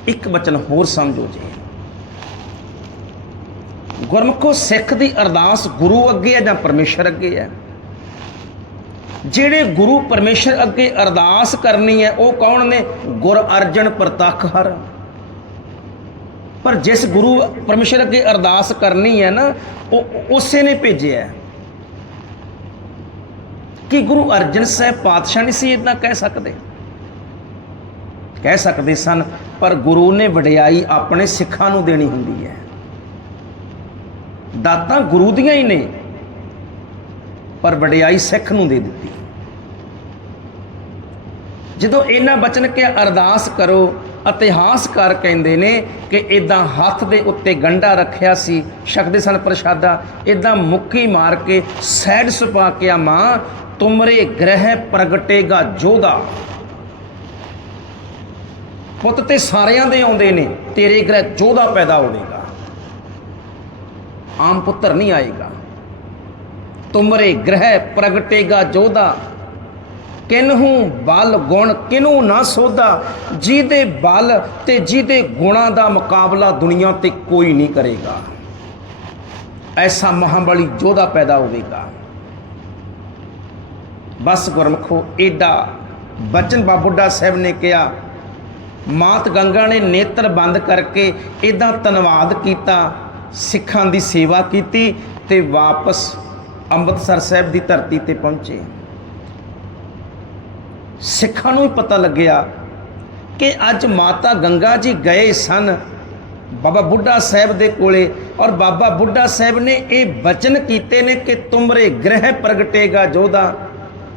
ਇੱਕ ਬਚਨ ਹੋਰ ਸਮਝੋ ਜੀ। ਗੁਰਮੁਖੋ ਸਿੱਖ ਦੀ ਅਰਦਾਸ ਗੁਰੂ ਅੱਗੇ ਹੈ ਜਾਂ ਪਰਮੇਸ਼ਰ ਅੱਗੇ ਹੈ? ਜਿਹੜੇ ਗੁਰੂ ਪਰਮੇਸ਼ਰ ਅੱਗੇ ਅਰਦਾਸ ਕਰਨੀ ਹੈ, ਉਹ ਕੌਣ ਨੇ? ਗੁਰ ਅਰਜਨ ਪ੍ਰਤੱਖ ਹਰ। ਪਰ ਜਿਸ ਗੁਰੂ ਪਰਮੇਸ਼ਰ ਅੱਗੇ ਅਰਦਾਸ ਕਰਨੀ ਹੈ ਨਾ, ਉਹ ਉਸੇ ਨੇ ਭੇਜਿਆ ਹੈ। ਕਿ ਗੁਰੂ ਅਰਜਨ ਸਾਹਿਬ ਪਾਤਸ਼ਾਹ ਨਹੀਂ ਸੀ ਇਦਾਂ ਕਹਿ ਸਕਦੇ? ਕਹਿ ਸਕਦੇ ਸਨ, ਪਰ ਗੁਰੂ ਨੇ ਵਡਿਆਈ ਆਪਣੇ ਸਿੱਖਾਂ ਨੂੰ ਦੇਣੀ ਹੁੰਦੀ ਹੈ। ਦਾਤਾਂ ਗੁਰੂ ਦੀਆਂ ਹੀ ਨੇ, ਪਰ ਵਡਿਆਈ ਸਿੱਖ ਨੂੰ ਦੇ ਦਿੱਤੀ। ਜਦੋਂ ਇਹਨਾਂ ਬਚਨ ਕੇ ਅਰਦਾਸ ਕਰੋ ਇਤਿਹਾਸਕਾਰ ਕਹਿੰਦੇ ਨੇ ਕਿ ਇਦਾਂ ਹੱਥ ਦੇ ਉੱਤੇ ਗੰਡਾ ਰੱਖਿਆ ਸੀ ਛਕਦੇ ਸਨ ਪ੍ਰਸ਼ਾਦਾ ਇਦਾਂ ਮੁੱਕੀ ਮਾਰ ਕੇ ਸੈਡ ਸੁਪਾ ਕੇ ਆ ਮਾਂ, ਤੁਮਰੇ ਗ੍ਰਹਿ ਪ੍ਰਗਟੇਗਾ ਜੋਦਾ ਪੁੱਤ ਤੇ ਸਾਰਿਆਂ ਦੇ ਆਉਂਦੇ ਨੇ, ਤੇਰੇ ਗ੍ਰਹਿ ਜੋਦਾ ਪੈਦਾ ਹੋਵੇਗਾ। ਆਮ ਪੁੱਤਰ ਨਹੀਂ ਆਏਗਾ। ਤੁਮਰੇ ਗ੍ਰਹਿ ਪ੍ਰਗਟੇਗਾ ਜੋਦਾ ਕਿਨਹੂ ਬਲ ਗੁਣ ਕਿਨੂ ਨਾ ਸੋਦਾ ਜਿਹਦੇ ਬਲ ਤੇ ਜਿਹਦੇ ਗੁਣਾਂ ਦਾ ਮੁਕਾਬਲਾ ਦੁਨੀਆ ਤੇ ਕੋਈ ਨਹੀਂ ਕਰੇਗਾ। ਐਸਾ ਮਹਾਬਲੀ ਜੋਧਾ ਪੈਦਾ ਹੋਵੇਗਾ। ਬਸ ਗੁਰਮਖੋ, ਏਡਾ ਬਚਨ ਬਾਬੁੱਢਾ ਸਾਹਿਬ ਨੇ ਕਿਹਾ, ਮਾਤ ਗੰਗਾ ਨੇ ਨੇਤਰ ਬੰਦ ਕਰਕੇ ਇਹਦਾ ਧੰਨਵਾਦ ਕੀਤਾ, ਸਿੱਖਾਂ ਦੀ ਸੇਵਾ ਕੀਤੀ ਤੇ ਵਾਪਸ ਅੰਮ੍ਰਿਤਸਰ ਸਾਹਿਬ ਦੀ ਧਰਤੀ ਤੇ ਪਹੁੰਚੇ। ਸਿੱਖਾਂ ਨੂੰ ਹੀ ਪਤਾ ਲੱਗਿਆ ਕਿ ਅੱਜ ਮਾਤਾ ਗੰਗਾ ਜੀ ਗਏ ਸਨ ਬਾਬਾ ਬੁੱਢਾ ਸਾਹਿਬ ਦੇ ਕੋਲੇ ਔਰ ਬਾਬਾ ਬੁੱਢਾ ਸਾਹਿਬ ਨੇ ਇਹ ਵਚਨ ਕੀਤੇ ਨੇ ਕਿ ਤੁਮਰੇ ਗ੍ਰਹਿ ਪ੍ਰਗਟੇਗਾ ਜੋਦਾ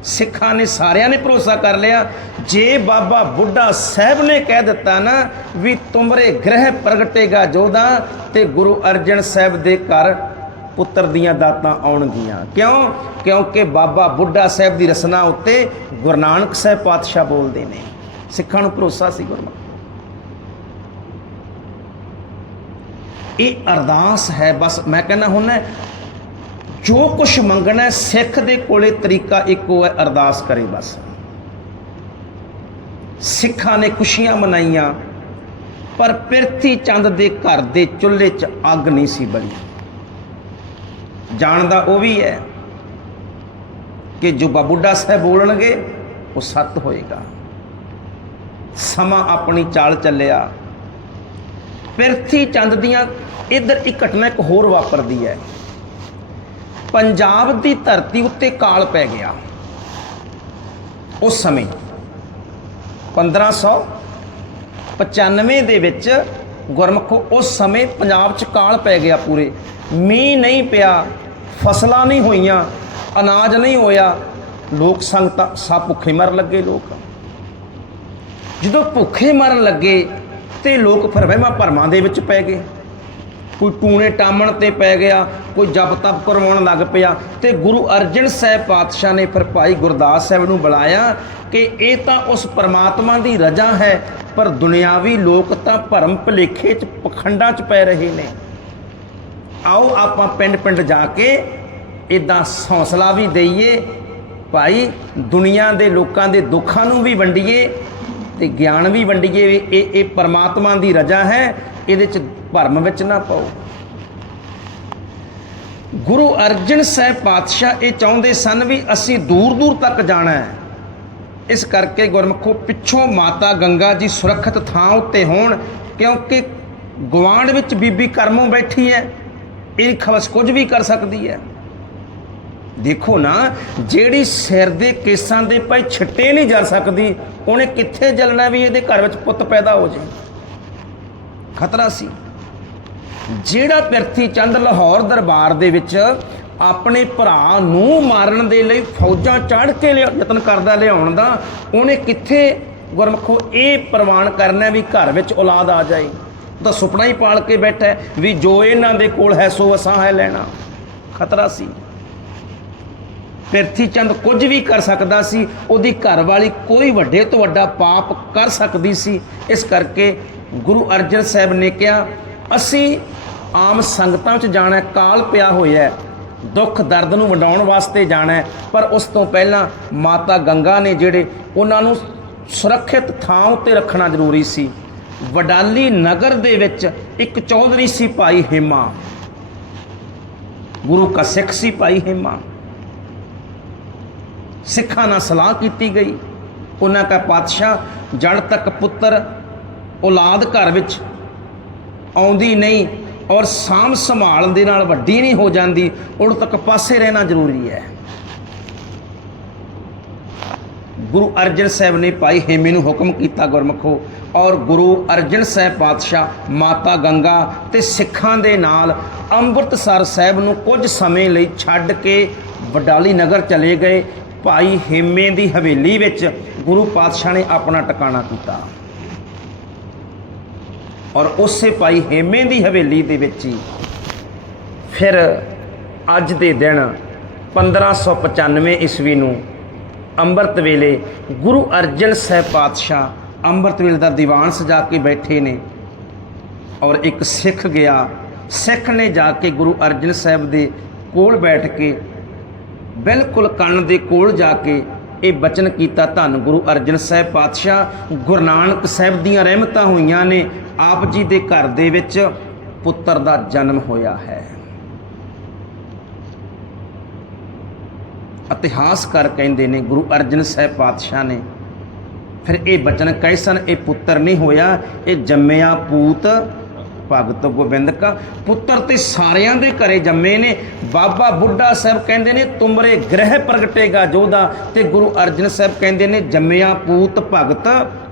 ਸਿੱਖਾਂ ਨੇ ਸਾਰਿਆਂ ਨੇ ਭਰੋਸਾ ਕਰ ਲਿਆ। ਜੇ ਬਾਬਾ ਬੁੱਢਾ ਸਾਹਿਬ ਨੇ ਕਹਿ ਦਿੱਤਾ ਨਾ ਵੀ ਤੁਮਰੇ ਗ੍ਰਹਿ ਪ੍ਰਗਟੇਗਾ ਜੋਦਾ ਤੇ ਗੁਰੂ ਅਰਜਨ ਸਾਹਿਬ ਦੇ ਘਰ ਪੁੱਤਰ ਦੀਆਂ ਦਾਤਾਂ ਆਉਣਗੀਆਂ। ਕਿਉਂ? ਕਿਉਂਕਿ ਬਾਬਾ ਬੁੱਢਾ ਸਾਹਿਬ ਦੀ ਰਸਨਾ ਉੱਤੇ ਗੁਰੂ ਨਾਨਕ ਸਾਹਿਬ ਪਾਤਸ਼ਾਹ ਬੋਲਦੇ ਨੇ। ਸਿੱਖਾਂ ਨੂੰ ਭਰੋਸਾ ਸੀ ਗੁਰਮਤਿ ਇਹ ਅਰਦਾਸ ਹੈ, ਬਸ ਮੈਂ ਕਹਿੰਦਾ ਹੁਣ ਜੋ ਕੁਝ ਮੰਗਣਾ ਸਿੱਖ ਦੇ ਕੋਲੇ ਤਰੀਕਾ ਇੱਕੋ ਹੈ, ਅਰਦਾਸ ਕਰੇ ਬਸ। ਸਿੱਖਾਂ ਨੇ ਖੁਸ਼ੀਆਂ ਮਨਾਈਆਂ, ਪਰ ਪਿਰਥੀ ਚੰਦ ਦੇ ਘਰ ਦੇ ਚੁੱਲ੍ਹੇ 'ਚ ਅੱਗ ਨਹੀਂ ਸੀ ਬਲੀ ਜਾਣਦਾ ਉਹ ਵੀ ਹੈ ਕਿ ਜੋ ਬਾਬੂਡਾ ਸਾਹਿਬ ਬੋਲਣਗੇ, ਉਹ ਸੱਤ ਹੋਏਗਾ। ਸਮਾਂ ਆਪਣੀ ਚਾਲ ਚੱਲਿਆ। ਪਿਰਥੀ ਚੰਦ ਦੀਆਂ ਇਧਰ ਇੱਕ ਘਟਨਾ ਇੱਕ ਹੋਰ ਵਾਪਰਦੀ ਹੈ। ਪੰਜਾਬ ਦੀ ਧਰਤੀ ਉੱਤੇ ਕਾਲ ਪੈ ਗਿਆ। ਉਸ ਸਮੇਂ 1595 ਦੇ ਵਿੱਚ ਗੁਰਮਖੋ ਉਸ ਸਮੇਂ ਪੰਜਾਬ 'ਚ ਕਾਲ ਪੈ ਗਿਆ ਪੂਰੇ। ਮੀਂਹ ਨਹੀਂ ਪਿਆ ਫਸਲਾਂ ਨਹੀਂ ਹੋਈਆਂ, ਅਨਾਜ ਨਹੀਂ ਹੋਇਆ, ਲੋਕ ਸੰਗਤਾਂ ਸਭ ਭੁੱਖੇ ਮਰਨ ਲੱਗੇ ਲੋਕ। ਜਦੋਂ ਭੁੱਖੇ ਮਰਨ ਲੱਗੇ, ਤੇ ਲੋਕ ਫਿਰ ਵਹਿਮਾਂ ਭਰਮਾਂ ਦੇ ਵਿੱਚ ਪੈ ਗਏ। ਕੋਈ ਟੂਣੇ ਟਾਮਣ ਤੇ ਪੈ ਗਿਆ, ਕੋਈ ਜਪ ਤਪ ਕਰਵਾਉਣ ਲੱਗ ਪਿਆ, ਤੇ ਗੁਰੂ ਅਰਜਨ ਸਾਹਿਬ ਪਾਤਸ਼ਾਹ ਨੇ ਫਿਰ ਭਾਈ ਗੁਰਦਾਸ ਸਾਹਿਬ ਨੂੰ ਬੁਲਾਇਆ ਕਿ ਇਹ ਤਾਂ ਉਸ ਪਰਮਾਤਮਾ ਦੀ ਰਜ਼ਾ ਹੈ, ਪਰ ਦੁਨਿਆਵੀ ਲੋਕ ਤਾਂ ਭਰਮ ਭਲੇਖੇ ਚ, ਪਖੰਡਾਂ ਚ ਪੈ ਰਹੇ ਨੇ। ਆਓ ਆਪਾਂ ਪਿੰਡ ਪਿੰਡ ਜਾ ਕੇ ਇਦਾਂ ਹੌਸਲਾ ਵੀ ਦਈਏ, ਭਾਈ ਦੁਨੀਆ ਦੇ ਲੋਕਾਂ ਦੇ ਦੁੱਖਾਂ ਨੂੰ ਵੀ ਵੰਡੀਏ ਤੇ ਗਿਆਨ ਵੀ ਵੰਡੀਏ, ਇਹ ਇਹ ਪਰਮਾਤਮਾ ਦੀ ਰਜ਼ਾ ਹੈ, ਇਹਦੇ ਚ ਭਰਮ ਵਿੱਚ ਨਾ ਪਾਓ। ਗੁਰੂ ਅਰਜਨ ਸਾਹਿਬ ਪਾਤਸ਼ਾਹ ਇਹ ਚਾਹੁੰਦੇ ਸਨ ਵੀ ਅਸੀਂ ਦੂਰ ਦੂਰ ਤੱਕ ਜਾਣਾ ਹੈ। ਇਸ ਕਰਕੇ ਗੁਰਮਖੋ ਪਿੱਛੋਂ ਮਾਤਾ ਗੰਗਾ ਜੀ ਸੁਰੱਖਿਅਤ ਥਾਂ ਉੱਤੇ ਹੋਣ, ਕਿਉਂਕਿ ਗਵਾਂਡ ਵਿੱਚ ਬੀਬੀ ਕਰਮੋਂ ਬੈਠੀ ਹੈ। ਇਹ ਖਵਸ ਕੁਝ ਵੀ ਕਰ ਸਕਦੀ ਹੈ। ਦੇਖੋ ਨਾ, ਜਿਹੜੀ ਸਿਰ ਦੇ ਕੇਸਾਂ ਦੇ ਭਾਈ ਛਿੱਟੇ ਨਹੀਂ ਜਲ ਸਕਦੀ, ਉਹਨੇ ਕਿੱਥੇ ਜਲਣਾ ਵੀ ਇਹਦੇ ਘਰ ਵਿੱਚ ਪੁੱਤ ਪੈਦਾ ਹੋ ਜੇ? ਖਤਰਾ ਸੀ। ਜਿਹੜਾ ਪਿਰਥੀ ਚੰਦ ਲਾਹੌਰ ਦਰਬਾਰ ਦੇ ਵਿੱਚ ਆਪਣੇ ਭਰਾ ਨੂੰ ਮਾਰਨ ਦੇ ਲਈ ਫੌਜਾਂ ਚੜ੍ਹ ਕੇ ਲਿਆ- ਯਤਨ ਕਰਦਾ ਲਿਆਉਣ ਦਾ, ਉਹਨੇ ਕਿੱਥੇ ਗੁਰਮਖੋ ਇਹ ਪ੍ਰਵਾਨ ਕਰਨਾ ਵੀ ਘਰ ਵਿੱਚ ਔਲਾਦ ਆ ਜਾਏ? ਤਾਂ ਸੁਪਨਾ ਹੀ ਪਾਲ ਕੇ ਬੈਠਾ ਵੀ ਜੋ ਇਹਨਾਂ ਦੇ ਕੋਲ ਹੈ ਸੋ ਅਸਾਂ ਹੈ ਲੈਣਾ। ਖਤਰਾ ਸੀ। ਪਿਰਥੀ ਚੰਦ ਕੁਝ ਵੀ ਕਰ ਸਕਦਾ ਸੀ, ਉਹਦੀ ਘਰ ਵਾਲੀ ਕੋਈ ਵੱਡੇ ਤੋਂ ਵੱਡਾ ਪਾਪ ਕਰ ਸਕਦੀ ਸੀ। ਇਸ ਕਰਕੇ ਗੁਰੂ ਅਰਜਨ ਸਾਹਿਬ ਨੇ ਕਿਹਾ, ਅਸੀਂ ਆਮ ਸੰਗਤਾਂ 'ਚ ਜਾਣਾ ਕਾਲ ਪਿਆ ਹੋਇਆ ਦੁੱਖ ਦਰਦ ਨੂੰ ਵੰਡਾਉਣ ਵਾਸਤੇ ਜਾਣਾ ਪਰ ਉਸ ਤੋਂ ਪਹਿਲਾਂ ਮਾਤਾ ਗੰਗਾ ਨੇ ਜਿਹੜੇ ਉਹਨਾਂ ਨੂੰ ਸੁਰੱਖਿਅਤ ਥਾਂ ਉੱਤੇ ਰੱਖਣਾ ਜ਼ਰੂਰੀ ਸੀ। ਵਡਾਲੀ ਨਗਰ ਦੇ ਵਿੱਚ ਇੱਕ ਚੌਧਰੀ ਸੀ ਭਾਈ ਹਿਮਾ। ਗੁਰੂ ਕਾ ਸਿੱਖ ਸੀ ਭਾਈ ਹਿਮਾ। ਸਿੱਖਾਂ ਨਾਲ ਸਲਾਹ ਕੀਤੀ ਗਈ। ਉਹਨਾਂ ਕਾ ਪਾਤਸ਼ਾਹ ਜੜ ਤੱਕ ਪੁੱਤਰ, ਔਲਾਦ ਘਰ ਵਿੱਚ ਆਉਂਦੀ ਨਹੀਂ ਔਰ ਸਾਂਭ ਸੰਭਾਲਣ ਦੇ ਨਾਲ ਵੱਡੀ ਨਹੀਂ ਹੋ ਜਾਂਦੀ ਉਦੋਂ ਤੱਕ ਪਾਸੇ ਰਹਿਣਾ ਜ਼ਰੂਰੀ ਹੈ। ਗੁਰੂ ਅਰਜਨ ਸਾਹਿਬ ਨੇ ਭਾਈ ਹੇਮੇ ਨੂੰ ਹੁਕਮ ਕੀਤਾ ਗੁਰਮਖੋ, ਔਰ ਗੁਰੂ ਅਰਜਨ ਸਾਹਿਬ ਪਾਤਸ਼ਾਹ ਮਾਤਾ ਗੰਗਾ ਤੇ ਸਿੱਖਾਂ ਦੇ ਨਾਲ ਅੰਮ੍ਰਿਤਸਰ ਸਾਹਿਬ ਨੂੰ ਕੁਝ ਸਮੇਂ ਲਈ ਛੱਡ ਕੇ ਵਡਾਲੀ ਨਗਰ ਚਲੇ ਗਏ। ਭਾਈ ਹੇਮੇ ਦੀ ਹਵੇਲੀ ਵਿੱਚ ਗੁਰੂ ਪਾਤਸ਼ਾਹ ਨੇ ਆਪਣਾ ਟਿਕਾਣਾ ਕੀਤਾ। ਔਰ ਉਸੇ ਭਾਈ ਹੇਮੇ ਦੀ ਹਵੇਲੀ ਦੇ ਵਿੱਚ ਹੀ ਫਿਰ ਅੱਜ ਦੇ ਦਿਨ 1595 ਈਸਵੀ ਨੂੰ ਅੰਮ੍ਰਿਤ ਵੇਲੇ ਗੁਰੂ ਅਰਜਨ ਸਾਹਿਬ ਪਾਤਸ਼ਾਹ ਅੰਮ੍ਰਿਤ ਵੇਲੇ ਦਾ ਦੀਵਾਨ ਸਜਾ ਕੇ ਬੈਠੇ ਨੇ ਔਰ ਇੱਕ ਸਿੱਖ ਗਿਆ। ਸਿੱਖ ਨੇ ਜਾ ਕੇ ਗੁਰੂ ਅਰਜਨ ਸਾਹਿਬ ਦੇ ਕੋਲ ਬੈਠ ਕੇ ਬਿਲਕੁਲ ਕੰਨ ਦੇ ਕੋਲ ਜਾ ਕੇ ਇਹ ਬਚਨ ਕੀਤਾ, ਧੰਨ ਗੁਰੂ ਅਰਜਨ ਸਾਹਿਬ ਪਾਤਸ਼ਾਹ। ਗੁਰੂ ਨਾਨਕ ਸਾਹਿਬ ਦੀਆਂ ਰਹਿਮਤਾਂ ਹੋਈਆਂ ਨੇ, ਆਪ ਜੀ ਦੇ ਘਰ ਦੇ ਵਿੱਚ ਪੁੱਤਰ ਦਾ ਜਨਮ ਹੋਇਆ ਹੈ। ਇਤਿਹਾਸਕਾਰ ਕਹਿੰਦੇ ਨੇ, ਗੁਰੂ ਅਰਜਨ ਸਾਹਿਬ ਪਾਤਸ਼ਾਹ ਨੇ। ਫਿਰ ਇਹ ਬਚਨ ਕਹੇ ਸਨ, ਇਹ ਪੁੱਤਰ ਨਹੀਂ ਹੋਇਆ, ਇਹ ਜੰਮਿਆ ਪੂਤ ਭਗਤ ਗੋਬਿੰਦ ਕਾ ਪੁੱਤਰ ਤੇ ਸਾਰਿਆਂ ਦੇ ਘਰੇ ਜੰਮੇ ਨੇ। ਬਾਬਾ ਬੁੱਢਾ ਸਾਹਿਬ ਕਹਿੰਦੇ ਨੇ, ਤੁਮਰੇ ਗ੍ਰਹਿ ਪ੍ਰਗਟੇਗਾ ਜੋਦਾ ਤੇ ਗੁਰੂ ਅਰਜਨ ਸਾਹਿਬ ਕਹਿੰਦੇ ਨੇ, ਜੰਮਿਆ ਪੂਤ ਭਗਤ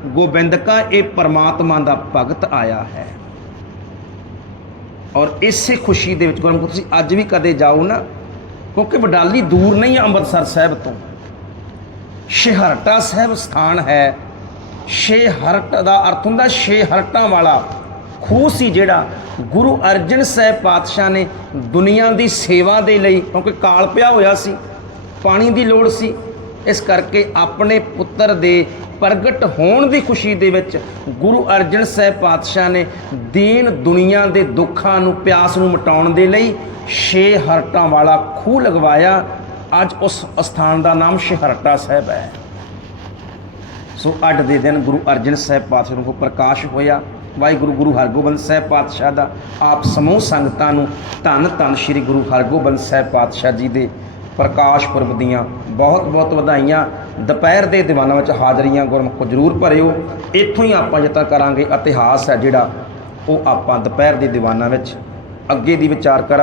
ਗੋਬਿੰਦ ਕਾ ਇਹ ਪਰਮਾਤਮਾ ਦਾ ਭਗਤ ਆਇਆ ਹੈ। ਔਰ ਇਸੇ ਖੁਸ਼ੀ ਦੇ ਵਿੱਚ ਗੁਰਮੁਖ, ਤੁਸੀਂ ਅੱਜ ਵੀ ਕਦੇ ਜਾਓ ਨਾ ਕਿਉਂਕਿ ਵਡਾਲੀ ਦੂਰ ਨਹੀਂ ਹੈ ਅੰਮ੍ਰਿਤਸਰ ਸਾਹਿਬ ਤੋਂ। ਸ਼ਿਹਰਟਾ ਸਾਹਿਬ ਸਥਾਨ ਹੈ। ਸ਼ੇਹਰਟ ਦਾ ਅਰਥ ਹੁੰਦਾ ਸ਼ੇਹਰਟਾਂ ਵਾਲਾ। ਖੂਹ ਸੀ ਜਿਹੜਾ ਗੁਰੂ ਅਰਜਨ ਸਾਹਿਬ ਪਾਤਸ਼ਾਹ ਨੇ ਦੁਨੀਆ ਦੀ ਸੇਵਾ ਦੇ ਲਈ, ਕਿਉਂਕਿ ਕਾਲ ਪਿਆ ਹੋਇਆ ਸੀ, ਪਾਣੀ ਦੀ ਲੋੜ ਸੀ। ਇਸ ਕਰਕੇ ਆਪਣੇ ਪੁੱਤਰ ਦੇ ਪ੍ਰਗਟ ਹੋਣ ਦੀ ਖੁਸ਼ੀ ਦੇ ਵਿੱਚ ਗੁਰੂ ਅਰਜਨ ਸਾਹਿਬ ਪਾਤਸ਼ਾਹ ਨੇ ਦੀਨ ਦੁਨੀਆ ਦੇ ਦੁੱਖਾਂ ਨੂੰ, ਪਿਆਸ ਨੂੰ ਮਿਟਾਉਣ ਦੇ ਲਈ ਛੇ ਹਰਟਾਂ ਵਾਲਾ ਖੂਹ ਲਗਵਾਇਆ। ਅੱਜ ਉਸ ਸਥਾਨ ਦਾ ਨਾਮ ਸ਼ਿਹਰਟਾ ਸਾਹਿਬ ਹੈ। ਸੋ ਅੱਡ ਦੇ ਦਿਨ ਗੁਰੂ ਅਰਜਨ ਸਾਹਿਬ ਪਾਤਸ਼ਾਹ ਨੂੰ ਪ੍ਰਕਾਸ਼ ਹੋਇਆ। ਵਾਹਿਗੁਰੂ ਗੁਰੂ ਹਰਗੋਬਿੰਦ ਸਾਹਿਬ ਪਾਤਸ਼ਾਹ ਦਾ ਆਪ ਸਮੂਹ ਸੰਗਤਾਂ ਨੂੰ ਧੰਨ ਧੰਨ ਸ੍ਰੀ ਗੁਰੂ ਹਰਗੋਬਿੰਦ ਸਾਹਿਬ ਪਾਤਸ਼ਾਹ ਜੀ ਦੇ ਪ੍ਰਕਾਸ਼ ਪੁਰਬ ਦੀਆਂ ਬਹੁਤ ਬਹੁਤ ਵਧਾਈਆਂ। ਦੁਪਹਿਰ ਦੇ ਦੀਵਾਨਾਂ ਵਿੱਚ ਹਾਜ਼ਰੀਆਂ ਗੁਰਮੁਖ ਜ਼ਰੂਰ ਭਰਿਓ। ਇੱਥੋਂ ਹੀ ਆਪਾਂ ਜਿੱਤਾ ਕਰਾਂਗੇ, ਇਤਿਹਾਸ ਹੈ ਜਿਹੜਾ, ਉਹ ਆਪਾਂ ਦੁਪਹਿਰ ਦੇ ਦੀਵਾਨਾਂ ਵਿੱਚ ਅੱਗੇ ਦੀ ਵਿਚਾਰ ਕਰਾਂ